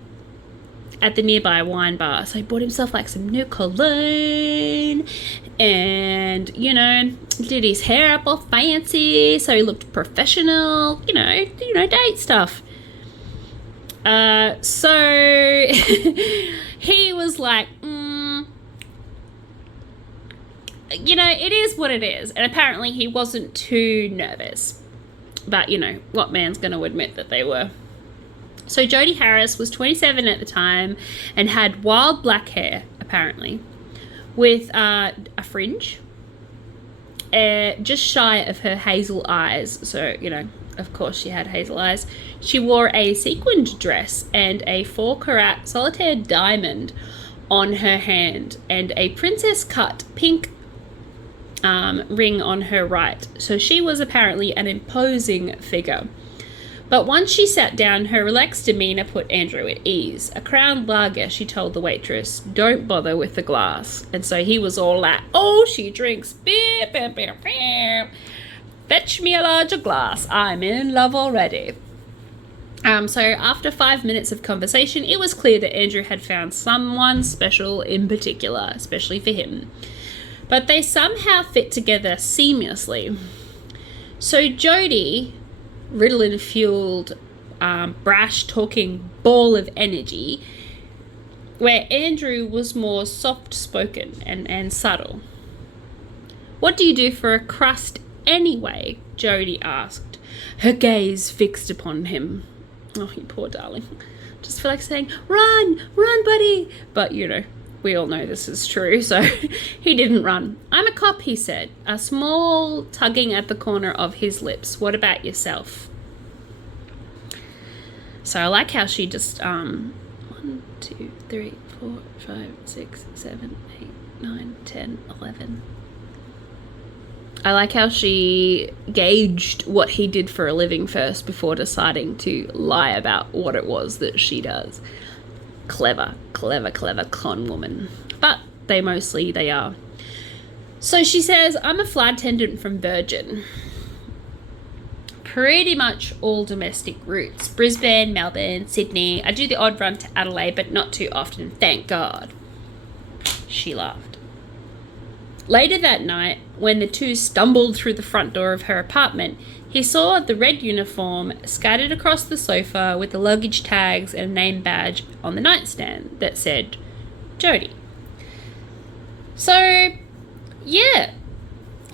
at the nearby wine bar. So he bought himself like some new cologne and, you know, did his hair up all fancy so he looked professional, you know, date stuff. So he was like, you know, it is what it is. And apparently he wasn't too nervous. But, you know, what man's going to admit that they were? So Jodie Harris was 27 at the time and had wild black hair, apparently, with a fringe, just shy of her hazel eyes. So, you know, of course she had hazel eyes. She wore a sequined dress and a 4-carat solitaire diamond on her hand and a princess cut pink ring on her right. So she was apparently an imposing figure. But once she sat down, her relaxed demeanour put Andrew at ease. A crown lager, she told the waitress. Don't bother with the glass. And so he was all like, oh, she drinks beer. Fetch me a larger glass. I'm in love already. So after 5 minutes of conversation, it was clear that Andrew had found someone special in particular, especially for him. But they somehow fit together seamlessly. So Jodie, Ritalin-fueled, brash-talking ball of energy, where Andrew was more soft-spoken and subtle. What do you do for a crust anyway? Jodie asked, her gaze fixed upon him. Oh, you poor darling. Just feel like saying, run, buddy. But, you know, we all know this is true, so he didn't run. I'm a cop, he said, a small tugging at the corner of his lips. What about yourself? So I like how she just, 1, 2, 3, 4, 5, 6, 7, 8, 9, 10, 11. I like how she gauged what he did for a living first before deciding to lie about what it was that she does. Clever con woman. But they are. So she says, I'm a flight attendant from Virgin. Pretty much all domestic routes. Brisbane, Melbourne, Sydney. I do the odd run to Adelaide, but not too often, thank God. She laughed. Later that night, when the two stumbled through the front door of her apartment, he saw the red uniform scattered across the sofa with the luggage tags and a name badge on the nightstand that said Jodie. So, yeah,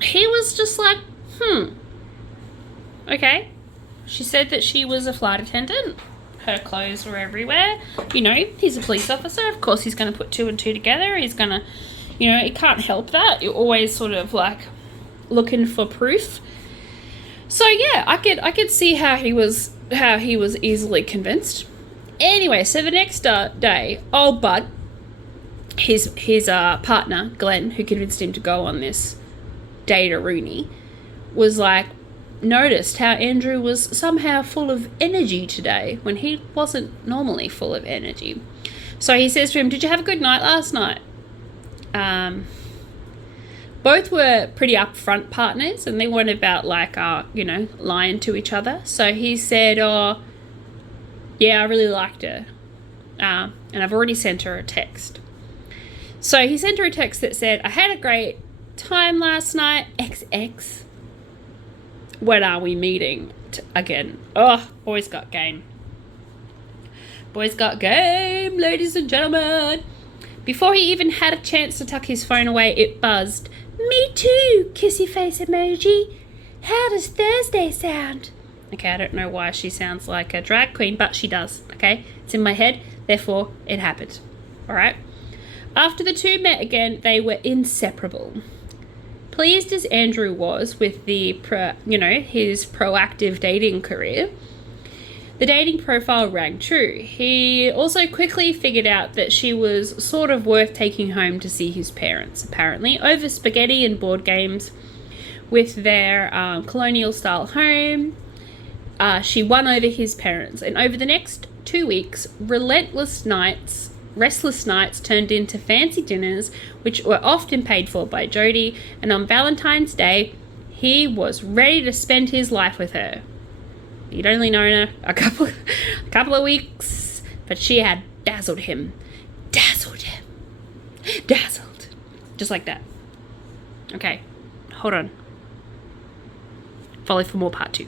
he was just like, okay. She said that she was a flight attendant. Her clothes were everywhere. You know, he's a police officer. Of course, he's going to put 2 and 2 together. He's going to, you know, it can't help that. You're always sort of like looking for proof. So yeah, I could see how he was easily convinced. Anyway, so the next day, old Bud, his partner Glenn, who convinced him to go on this date-a-rooney, was like, noticed how Andrew was somehow full of energy today when he wasn't normally full of energy. So he says to him, "Did you have a good night last night?" Both were pretty upfront partners, and they weren't about like, lying to each other. So he said, "Oh, yeah, I really liked her, and I've already sent her a text." So he sent her a text that said, I had a great time last night, XX. When are we meeting again? Oh, boys got game. Boys got game, ladies and gentlemen. Before he even had a chance to tuck his phone away, it buzzed. Me too, kissy face emoji. How does Thursday sound? Okay, I don't know why she sounds like a drag queen, but she does, okay? It's in my head, therefore it happened. All right? After the two met again, they were inseparable. Pleased as Andrew was with his proactive dating career, the dating profile rang true. He also quickly figured out that she was sort of worth taking home to see his parents, apparently, over spaghetti and board games with their colonial-style home. She won over his parents, and over the next 2 weeks, restless nights turned into fancy dinners, which were often paid for by Jody, and on Valentine's Day, he was ready to spend his life with her. He'd only known her a couple of weeks, but she had dazzled him. Dazzled. Just like that. Okay, hold on. Follow for more part 2.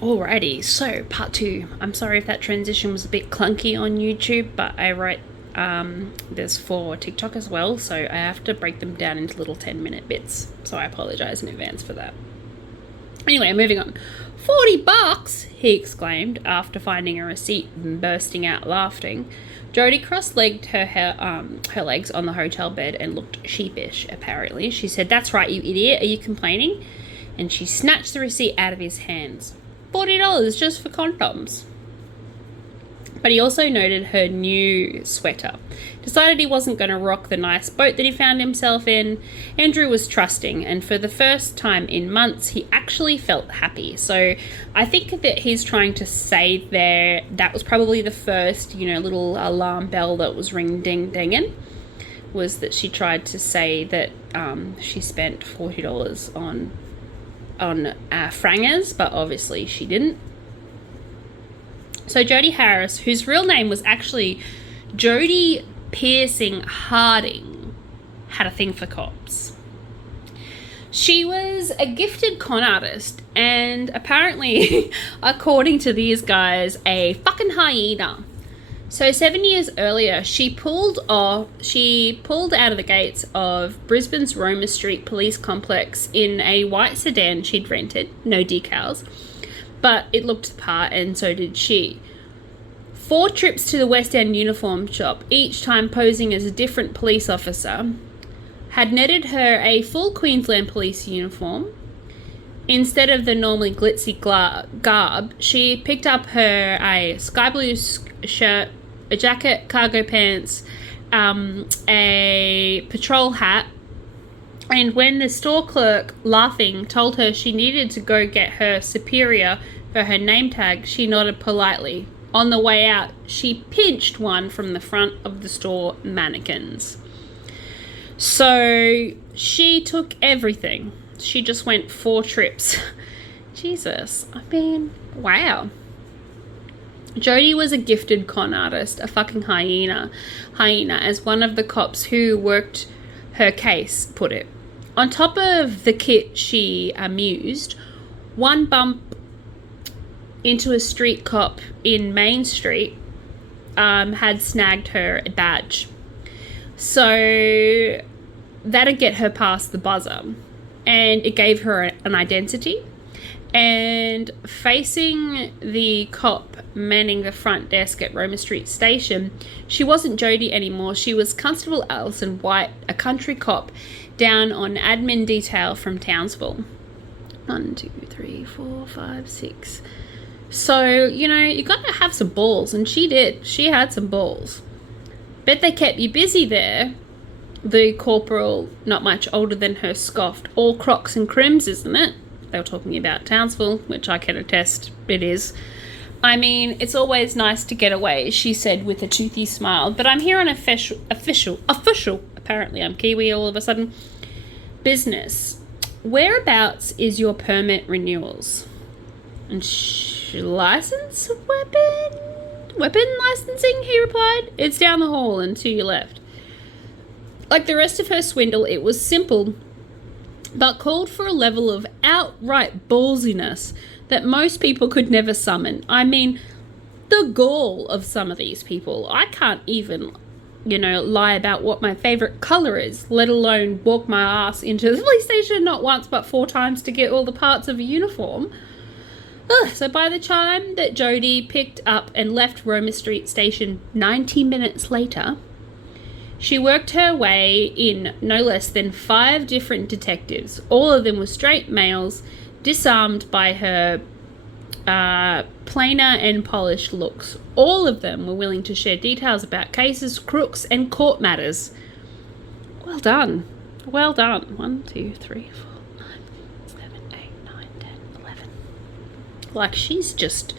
Alrighty, so part 2. I'm sorry if that transition was a bit clunky on YouTube, but I write this for TikTok as well, so I have to break them down into little 10-minute bits. So I apologize in advance for that. Anyway, moving on. $40, he exclaimed after finding a receipt and bursting out laughing. Jody cross-legged her legs on the hotel bed and looked sheepish, apparently. She said, "That's right, you idiot. Are you complaining?" And she snatched the receipt out of his hands. $40 just for condoms. But he also noted her new sweater. Decided he wasn't going to rock the nice boat that he found himself in. Andrew was trusting, and for the first time in months, he actually felt happy. So I think that he's trying to say there, that was probably the first, little alarm bell that was ring-ding-dinging, was that she tried to say that she spent $40 on frangers, but obviously she didn't. So Jody Harris, whose real name was actually Jody Piercing Harding, had a thing for cops. She was a gifted con artist and apparently, according to these guys, a fucking hyena. So 7 years earlier, she pulled out of the gates of Brisbane's Roma Street Police Complex in a white sedan she'd rented, no decals, but it looked the part, and so did she. 4 trips to the West End uniform shop, each time posing as a different police officer, had netted her a full Queensland police uniform. Instead of the normally glitzy garb, she picked up her a sky blue shirt, a jacket, cargo pants, a patrol hat, and when the store clerk, laughing, told her she needed to go get her superior for her name tag, she nodded politely. On the way out, she pinched one from the front of the store mannequins. So she took everything. She just went 4 trips. Jesus, I mean, wow. Jody was a gifted con artist, a fucking hyena, as one of the cops who worked her case put it. On top of the kit she amused, one bump into a street cop in Main Street had snagged her a badge. So that'd get her past the buzzer, and it gave her an identity. And facing the cop manning the front desk at Roma Street Station, she wasn't Jody anymore. She was Constable Alison White, a country cop down on admin detail from Townsville. 1, 2, 3, 4, 5, 6. So, you gotta have some balls, and she did. She had some balls. Bet they kept you busy there. The corporal, not much older than her, scoffed. All Crocs and Crims, isn't it? They were talking about Townsville, which I can attest it is. I mean, it's always nice to get away, she said with a toothy smile. But I'm here on official, apparently I'm Kiwi all of a sudden, business. Whereabouts is your permit renewals? And license weapon licensing, he replied. It's down the hall and to your left. Like the rest of her swindle, it was simple, but called for a level of outright ballsiness that most people could never summon. I mean, the gall of some of these people. I can't even, lie about what my favorite color is, let alone walk my ass into the police station not once but 4 times to get all the parts of a uniform. So by the time that Jodie picked up and left Roma Street Station 90 minutes later, she worked her way in no less than 5 different detectives. All of them were straight males, disarmed by her plainer and polished looks. All of them were willing to share details about cases, crooks, and court matters. Well done. Well done. 1, 2, 3, 4, 5, 6, 7, 8, 9, 10, 11. Like, she's just...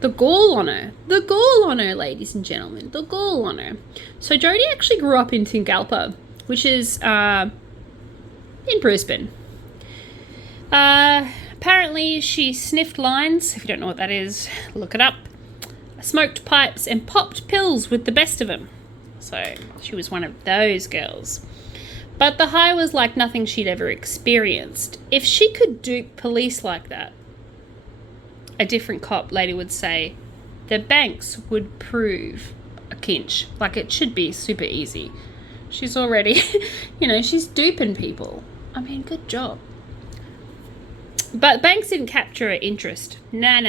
the gall on her. The gall on her, ladies and gentlemen. The gall on her. So Jodie actually grew up in Tingalpa, which is in Brisbane. Apparently she sniffed lines. If you don't know what that is, look it up. Smoked pipes and popped pills with the best of them. So she was one of those girls. But the high was like nothing she'd ever experienced. If she could dupe police like that, a different cop later would say, the banks would prove a kinch. Like, it should be super easy. She's already, she's duping people. I mean, good job. But banks didn't capture her interest. Nah.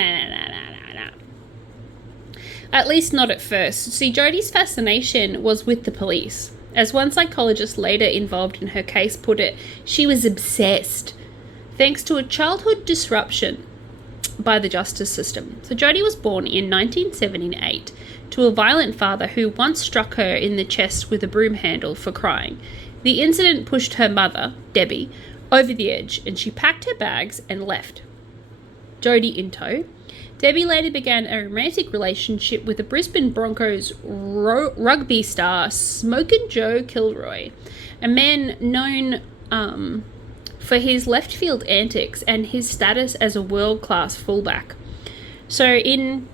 At least not at first. See, Jodie's fascination was with the police. As one psychologist later involved in her case put it, she was obsessed. Thanks to a childhood disruption by the justice system. So Jodie was born in 1978 to a violent father who once struck her in the chest with a broom handle for crying. The incident pushed her mother, Debbie, over the edge, and she packed her bags and left, Jodie in tow. Debbie later began a romantic relationship with the Brisbane Broncos rugby star Smokin' Joe Kilroy, a man known for his left field antics and his status as a world-class fullback. So in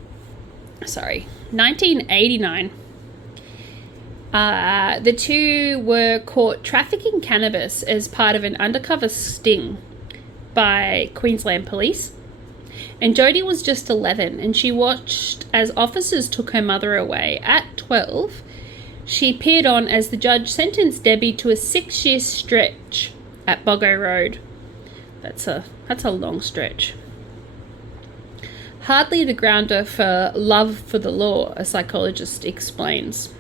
1989, the two were caught trafficking cannabis as part of an undercover sting by Queensland police. And Jodie was just 11, and she watched as officers took her mother away. At 12, she appeared on as the judge sentenced Debbie to a 6-year stretch at Boggo Road. That's a long stretch. Hardly the grounder for love for the law, a psychologist explains.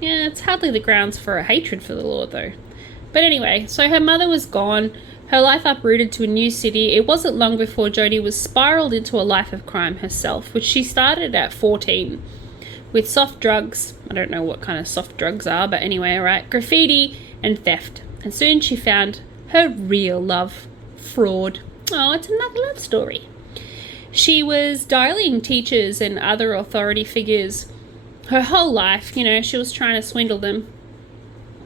Yeah, it's hardly the grounds for a hatred for the law, though. But anyway, so her mother was gone, her life uprooted to a new city. It wasn't long before Jodie was spiraled into a life of crime herself, which she started at 14 with soft drugs. I don't know what kind of soft drugs are, but anyway, right, graffiti and theft. And soon she found her real love, fraud. Oh, it's another love story. She was dialing teachers and other authority figures her whole life. She was trying to swindle them,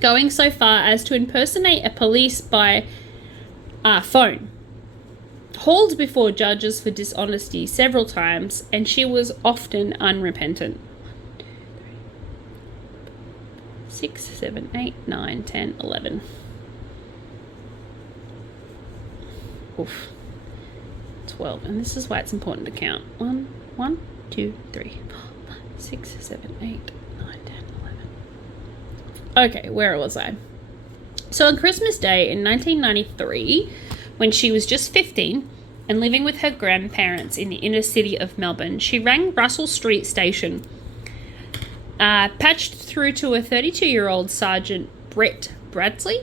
going so far as to impersonate a police by phone, hauled before judges for dishonesty several times, and she was often unrepentant. 6, 7, 8, 9, 10, 11. Oof. 12. And this is why it's important to count. 1, 2, 3, 4, 5, 6, 7, 8, 9, 10, 11. Okay, where was I? So on Christmas Day in 1993, when she was just 15 and living with her grandparents in the inner city of Melbourne, she rang Russell Street Station, patched through to a 32-year-old Sergeant Brett Bradley.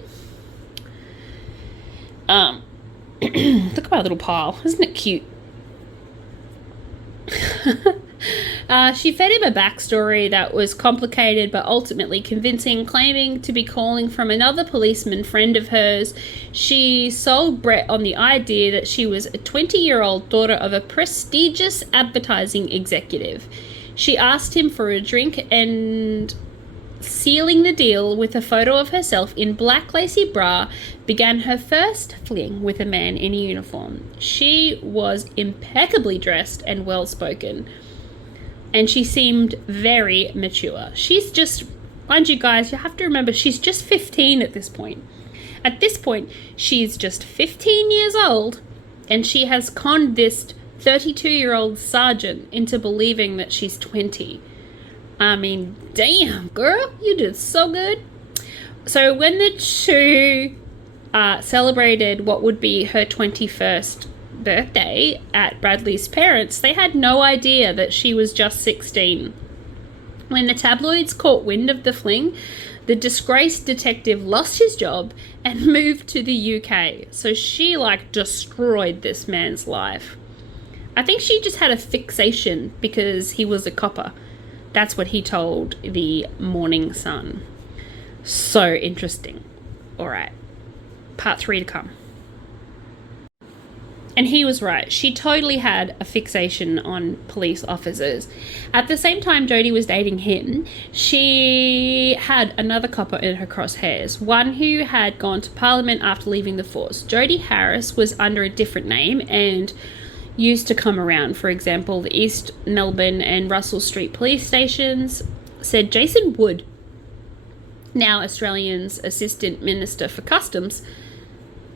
Look at my little pile. Isn't it cute? She fed him a backstory that was complicated but ultimately convincing, claiming to be calling from another policeman friend of hers. She sold Brett on the idea that she was a 20-year-old daughter of a prestigious advertising executive. She asked him for a drink and, sealing the deal with a photo of herself in black lacy bra, began her first fling with a man in a uniform. She was impeccably dressed and well-spoken, and she seemed very mature. She's just Mind you guys, you have to remember she's just 15 at this point. At this point, she's just 15 years old, and she has conned this 32-year-old sergeant into believing that she's 20. I mean, damn, girl, you did so good. So when the two celebrated what would be her 21st birthday at Bradley's parents', they had no idea that she was just 16. When the tabloids caught wind of the fling, the disgraced detective lost his job and moved to the UK. So she, destroyed this man's life. I think she just had a fixation because he was a copper. That's what he told the Morning Sun. So interesting. All right. Part 3 to come. And he was right. She totally had a fixation on police officers. At the same time Jodie was dating him, she had another copper in her crosshairs, one who had gone to Parliament after leaving the force. Jodie Harris was under a different name and used to come around. For example, the East Melbourne and Russell Street police stations, said Jason Wood, now Australia's Assistant Minister for Customs,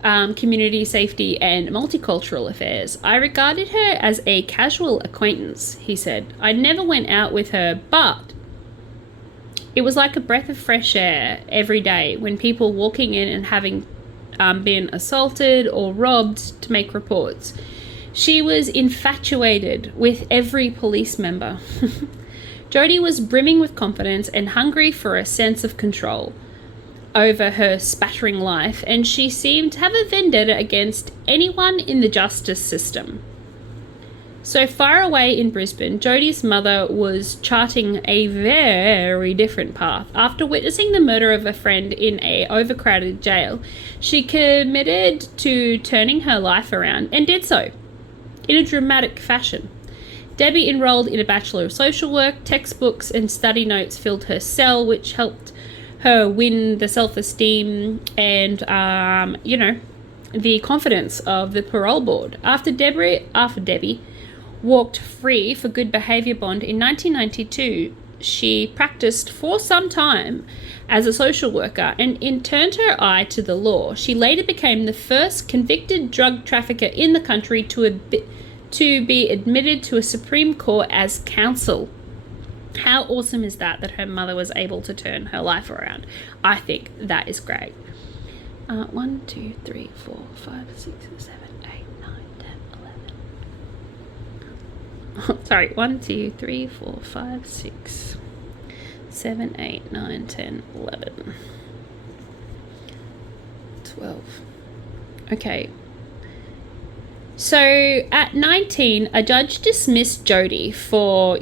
Community Safety and Multicultural Affairs. I regarded her as a casual acquaintance, he said. I never went out with her, but it was like a breath of fresh air every day when people walking in and having been assaulted or robbed to make reports. She was infatuated with every police member. Jodie was brimming with confidence and hungry for a sense of control over her spattering life, and she seemed to have a vendetta against anyone in the justice system. So far away in Brisbane, Jodie's mother was charting a very different path. After witnessing the murder of a friend in a overcrowded jail, she committed to turning her life around and did so in a dramatic fashion. Debbie enrolled in a Bachelor of Social Work. Textbooks and study notes filled her cell, which helped her win the self-esteem and, the confidence of the parole board. After Debbie walked free for good behaviour bond in 1992, she practiced for some time as a social worker and turned her eye to the law. She later became the first convicted drug trafficker in the country to be admitted to a Supreme Court as counsel. How awesome is that her mother was able to turn her life around? I think that is great. 1, 2, 3, 4, 5, 6, 7, 8, 9, 10, 11. Sorry, 1, 2, 3, 4, 5, 6, 7, 8, 9, 10, 11. 12. Okay. So at 19, a judge dismissed Jodie for,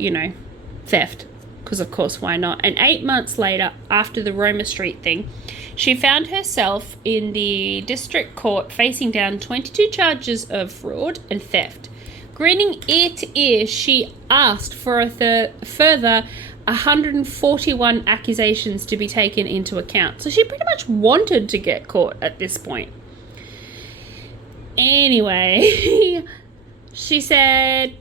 theft, because of course, why not? And 8 months later, after the Roma Street thing, she found herself in the district court facing down 22 charges of fraud and theft. Grinning ear to ear, she asked for a further 141 accusations to be taken into account. So she pretty much wanted to get caught at this point. Anyway, she said,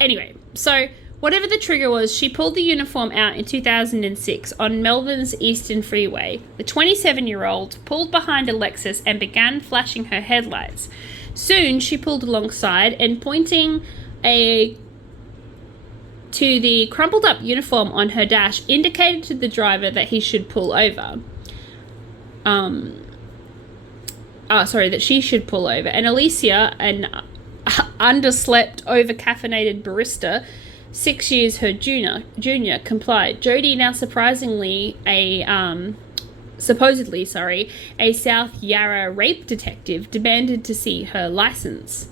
Anyway, so whatever the trigger was, she pulled the uniform out in 2006 on Melbourne's Eastern Freeway. The 27-year-old pulled behind a Lexus and began flashing her headlights. Soon, she pulled alongside and pointing to the crumpled up uniform on her dash, indicated to the driver that he should pull over. That she should pull over. And Alicia, an underslept, over-caffeinated barista, 6 years her junior, complied. Jodie, now supposedly a South Yarra rape detective, demanded to see her license.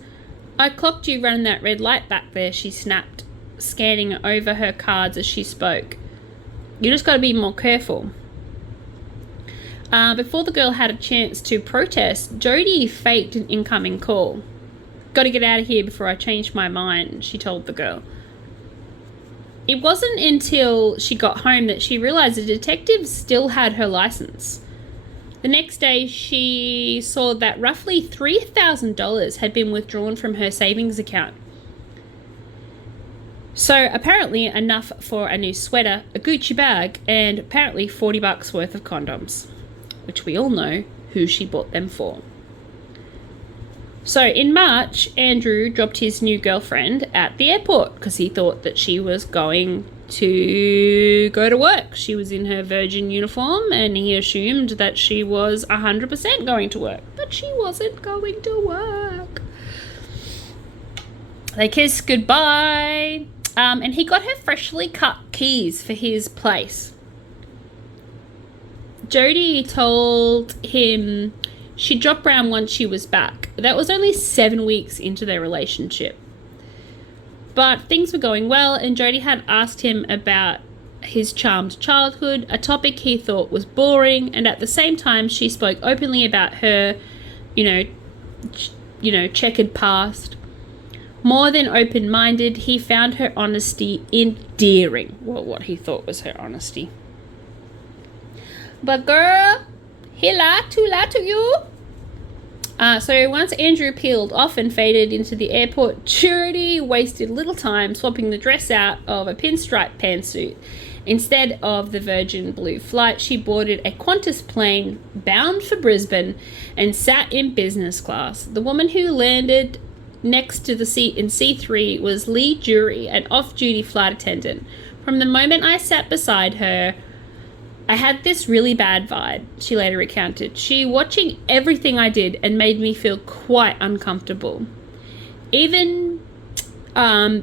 I clocked you running that red light back there, she snapped, scanning over her cards as she spoke. You just got to be more careful. Before the girl had a chance to protest, Jodie faked an incoming call. Got to get out of here before I change my mind, she told the girl. It wasn't until she got home that she realized the detective still had her license. The next day, she saw that roughly $3,000 had been withdrawn from her savings account. So apparently enough for a new sweater, a Gucci bag, and apparently $40 worth of condoms, which we all know who she bought them for. So in March, Andrew dropped his new girlfriend at the airport because he thought that she was going to go to work. She was in her Virgin uniform and he assumed that she was 100% going to work, but she wasn't going to work. They kissed goodbye, and he got her freshly cut keys for his place. Jody told him she'd drop round once she was back. That was only 7 weeks into their relationship. But things were going well, and Jody had asked him about his charmed childhood, a topic he thought was boring, and at the same time she spoke openly about her, checkered past. More than open-minded, he found her honesty endearing. Well, what he thought was her honesty. But girl, he lied to you. So once Andrew peeled off and faded into the airport, Jody wasted little time swapping the dress out of a pinstripe pantsuit. Instead of the Virgin Blue flight, she boarded a Qantas plane bound for Brisbane and sat in business class. The woman who landed next to the seat in C3 was Lee Jury, an off-duty flight attendant. From the moment I sat beside her, I had this really bad vibe, she later recounted. She watching everything I did and made me feel quite uncomfortable. Even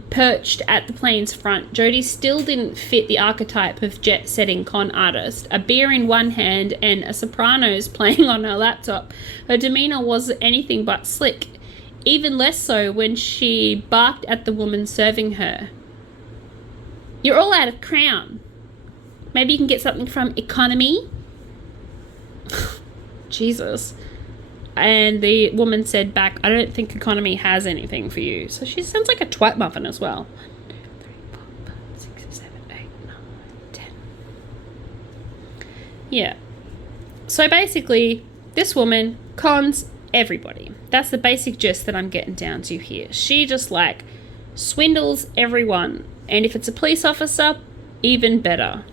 perched at the plane's front, Jody still didn't fit the archetype of jet-setting con artist. A beer in one hand and a Sopranos playing on her laptop. Her demeanour wasn't anything but slick. Even less so when she barked at the woman serving her. You're all out of Crown. Maybe you can get something from economy. Jesus. And the woman said back, I don't think economy has anything for you. So she sounds like a twat muffin as well. 1, 2, 3, 4, 5, 6, 7, 8, 9, 10. Yeah. So basically, this woman cons everybody. That's the basic gist that I'm getting down to here. She just swindles everyone. And if it's a police officer, even better.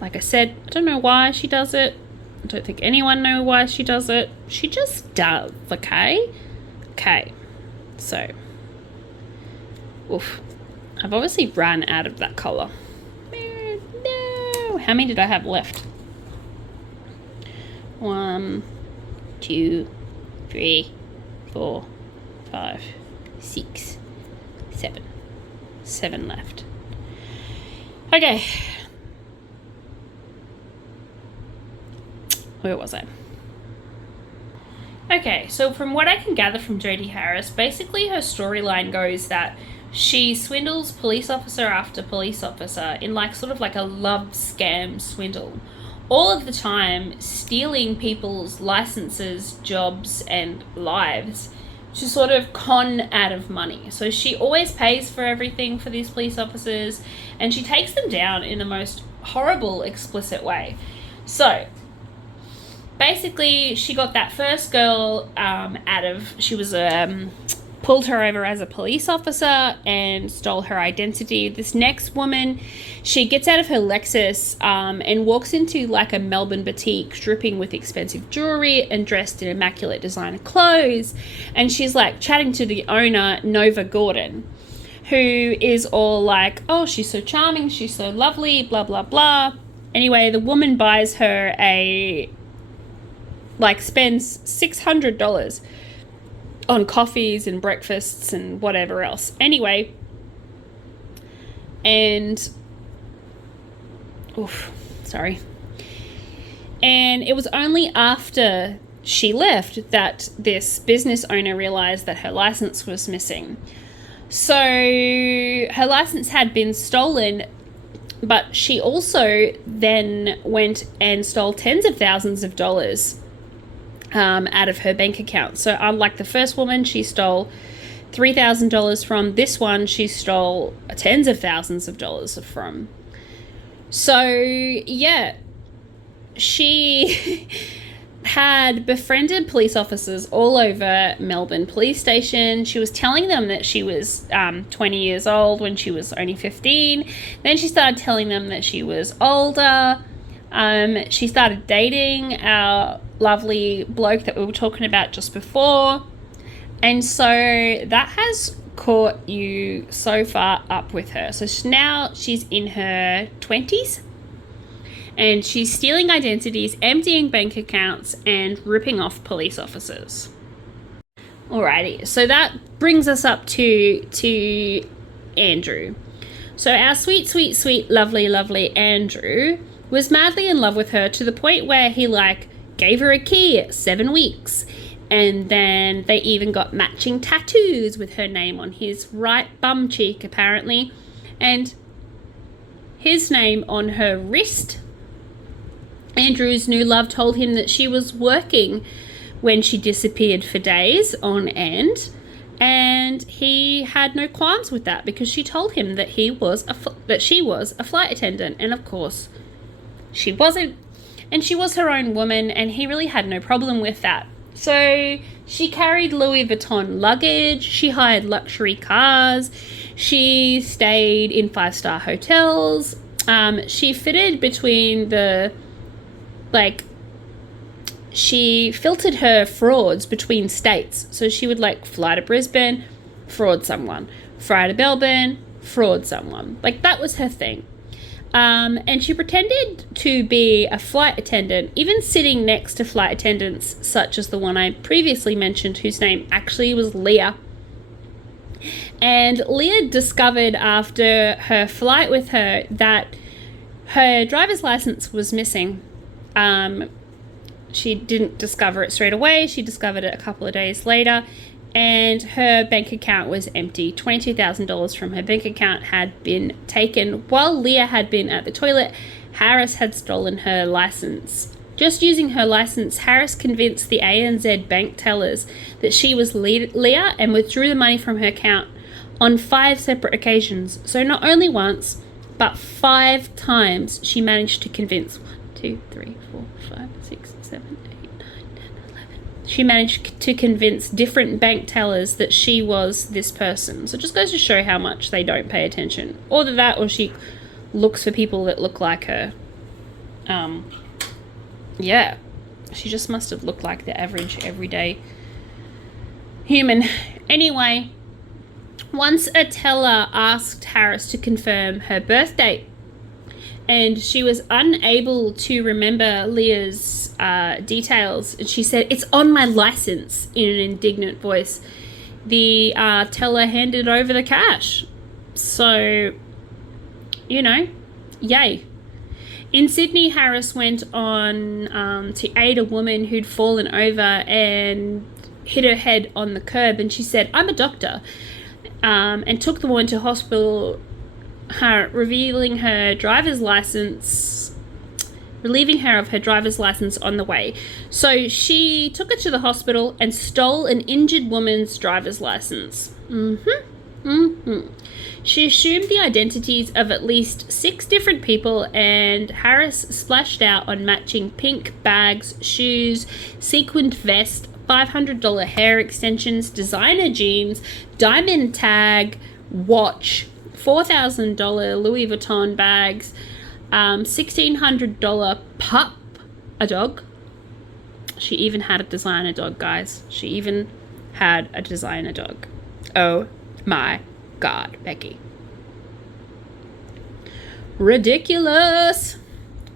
Like I said, I don't know why she does it. I don't think anyone knows why she does it. She just does, okay? Okay. So. Oof. I've obviously run out of that colour. No. How many did I have left? 1, 2, 3, 4, 5, 6, 7. 7 left. Okay. Where was I? Okay, so from what I can gather from Jodie Harris, basically her storyline goes that she swindles police officer after police officer in sort of like a love scam swindle. All of the time stealing people's licenses, jobs, and lives to sort of con out of money. So she always pays for everything for these police officers, and she takes them down in the most horrible, explicit way. So basically, she got that first girl she was pulled her over as a police officer and stole her identity. This next woman, she gets out of her Lexus and walks into a Melbourne boutique dripping with expensive jewelry and dressed in immaculate designer clothes. And she's chatting to the owner, Nova Gordon, who is all oh, she's so charming, she's so lovely, blah, blah, blah. Anyway, the woman buys her spends $600 on coffees and breakfasts and whatever else. Anyway, and and it was only after she left that this business owner realized that her license was missing. So her license had been stolen, but she also then went and stole tens of thousands of dollars out of her bank account. So unlike the first woman, she stole $3,000 from. This one, she stole tens of thousands of dollars from. So, yeah, she had befriended police officers all over Melbourne police station. She was telling them that she was 20 years old when she was only 15. Then she started telling them that she was older. She started dating our lovely bloke that we were talking about just before. And so that has caught you so far up with her. So now she's in her 20s. And she's stealing identities, emptying bank accounts, and ripping off police officers. Alrighty, so that brings us up to Andrew. So our sweet, sweet, sweet, lovely, lovely Andrew was madly in love with her to the point where he gave her a key at 7 weeks. And then they even got matching tattoos with her name on his right bum cheek, apparently. And his name on her wrist. Andrew's new love told him that she was working when she disappeared for days on end, and he had no qualms with that because she told him that she was a flight attendant, and of course she wasn't, and she was her own woman, and he really had no problem with that. So she carried Louis Vuitton luggage, she hired luxury cars, she stayed in 5-star hotels, she fitted between she filtered her frauds between states. So she would fly to Brisbane, fraud someone, fly to Melbourne, fraud someone. That was her thing. And she pretended to be a flight attendant, even sitting next to flight attendants such as the one I previously mentioned, whose name actually was Leah. And Leah discovered after her flight with her that her driver's license was missing. She didn't discover it straight away. She discovered it a couple of days later, and her bank account was empty. $22,000 from her bank account had been taken. While Leah had been at the toilet, Harris had stolen her license. Just using her license, Harris convinced the ANZ bank tellers that she was Leah and withdrew the money from her account on 5 separate occasions. So not only once, but 5 times she managed to convince 1, 2, 3, 4, 5, 6, 7, 8, 9, 10, 11. She managed to convince different bank tellers that she was this person. So it just goes to show how much they don't pay attention. Either that, or she looks for people that look like her. Yeah, she just must have looked like the average everyday human. Anyway, once a teller asked Harris to confirm her birth date, and she was unable to remember Leah's details, and she said, "It's on my license," in an indignant voice. The teller handed over the cash. So, yay. In Sydney, Harris went on to aid a woman who'd fallen over and hit her head on the curb, and she said, "I'm a doctor," and took the woman to hospital, relieving her of her driver's license on the way. So she took her to the hospital and stole an injured woman's driver's license. She assumed the identities of at least 6 different people, and Harris splashed out on matching pink bags, shoes, sequined vest, $500 hair extensions, designer jeans, diamond tag, watch, $4,000 Louis Vuitton bags, $1,600 pup, a dog. She even had a designer dog, guys. She even had a designer dog. Oh my God, Becky. Ridiculous.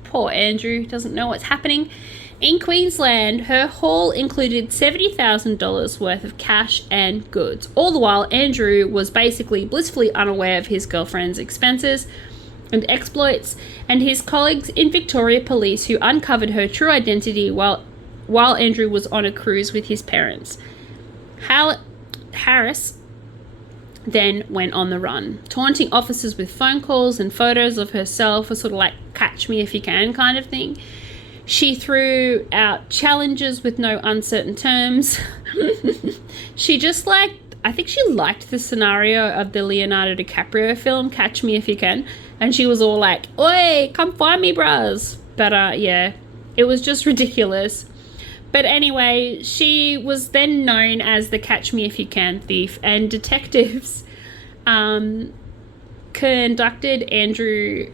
Poor Andrew doesn't know what's happening. In Queensland, her haul included $70,000 worth of cash and goods. All the while, Andrew was basically blissfully unaware of his girlfriend's expenses and exploits, and his colleagues in Victoria Police who uncovered her true identity while Andrew was on a cruise with his parents. Harris then went on the run, taunting officers with phone calls and photos of herself, a sort of catch me if you can kind of thing. She threw out challenges with no uncertain terms. She just I think she liked the scenario of the Leonardo DiCaprio film, Catch Me If You Can. And she was all like, "Oi, come find me, bros." But yeah, it was just ridiculous. But anyway, she was then known as the Catch Me If You Can thief, and detectives contacted Andrew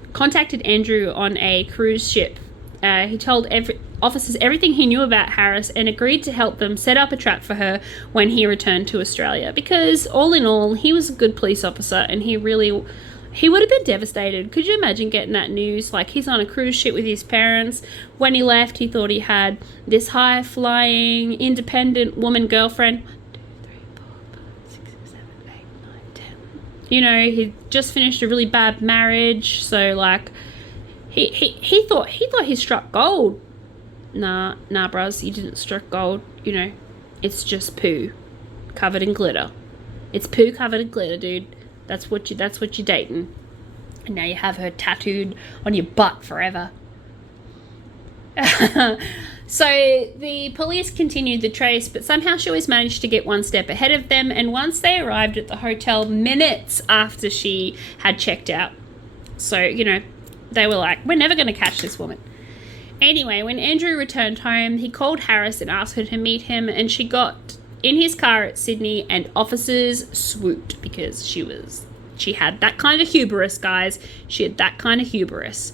on a cruise ship. He told officers everything he knew about Harris and agreed to help them set up a trap for her when he returned to Australia, because all in all, he was a good police officer, and he would have been devastated. Could you imagine getting that news? Like, he's on a cruise ship with his parents. When he left, he thought he had this high-flying, independent woman girlfriend. 1, 2, 3, 4, 5, 6, 7, 8, 9, 10. You know, he just finished a really bad marriage, so like, he thought he struck gold. Nah, bruz, you didn't strike gold. You know, it's just poo covered in glitter. It's poo covered in glitter, dude. That's what you're dating. And now you have her tattooed on your butt forever. So the police continued the trace, but somehow she always managed to get one step ahead of them, and once they arrived at the hotel minutes after she had checked out. So, you know, they were like, we're never going to catch this woman. Anyway, when Andrew returned home, he called Harris and asked her to meet him, and she got in his car at Sydney, and officers swooped because she had that kind of hubris, guys. She had that kind of hubris.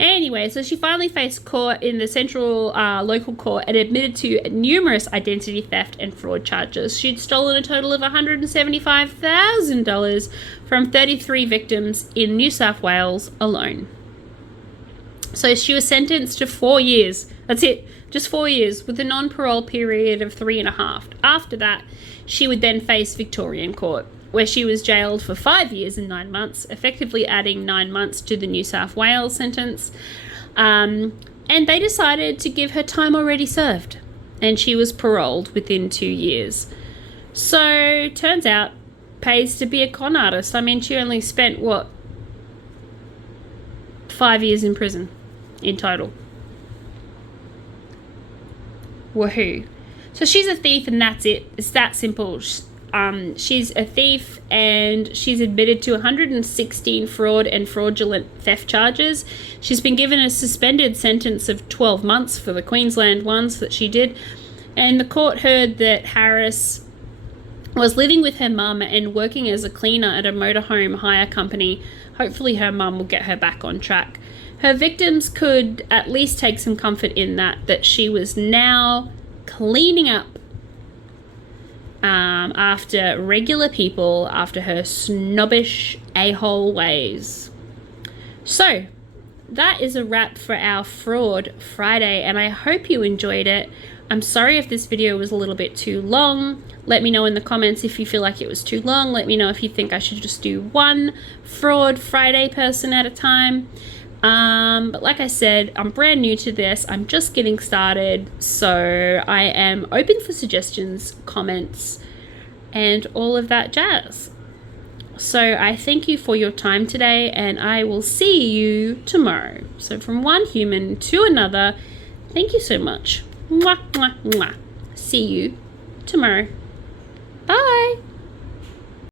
Anyway, so she finally faced court in the central local court and admitted to numerous identity theft and fraud charges. She'd stolen a total of $175,000 from 33 victims in New South Wales alone. So she was sentenced to 4 years. That's it. Just 4 years, with a non-parole period of 3.5. After that, she would then face Victorian court, where she was jailed for 5 years and 9 months, effectively adding 9 months to the New South Wales sentence. And they decided to give her time already served, and she was paroled within 2 years. So, turns out, pays to be a con artist. I mean, she only spent, 5 years in prison in total. Woohoo. So she's a thief, and that's it. It's that simple. She's a thief, and she's admitted to 116 fraud and fraudulent theft charges. She's been given a suspended sentence of 12 months for the Queensland ones that she did. And the court heard that Harris was living with her mum and working as a cleaner at a motorhome hire company. Hopefully her mum will get her back on track. Her victims could at least take some comfort in that she was now cleaning up after regular people, after her snobbish a-hole ways. So, that is a wrap for our Fraud Friday, and I hope you enjoyed it. I'm sorry if this video was a little bit too long. Let me know in the comments if you feel like it was too long. Let me know if you think I should just do one Fraud Friday person at a time. But like I said, I'm brand new to this. I'm just getting started, so I am open for suggestions, comments, and all of that jazz. So I thank you for your time today, and I will see you tomorrow. So from one human to another, thank you so much. Mwah, mwah, mwah. See you tomorrow.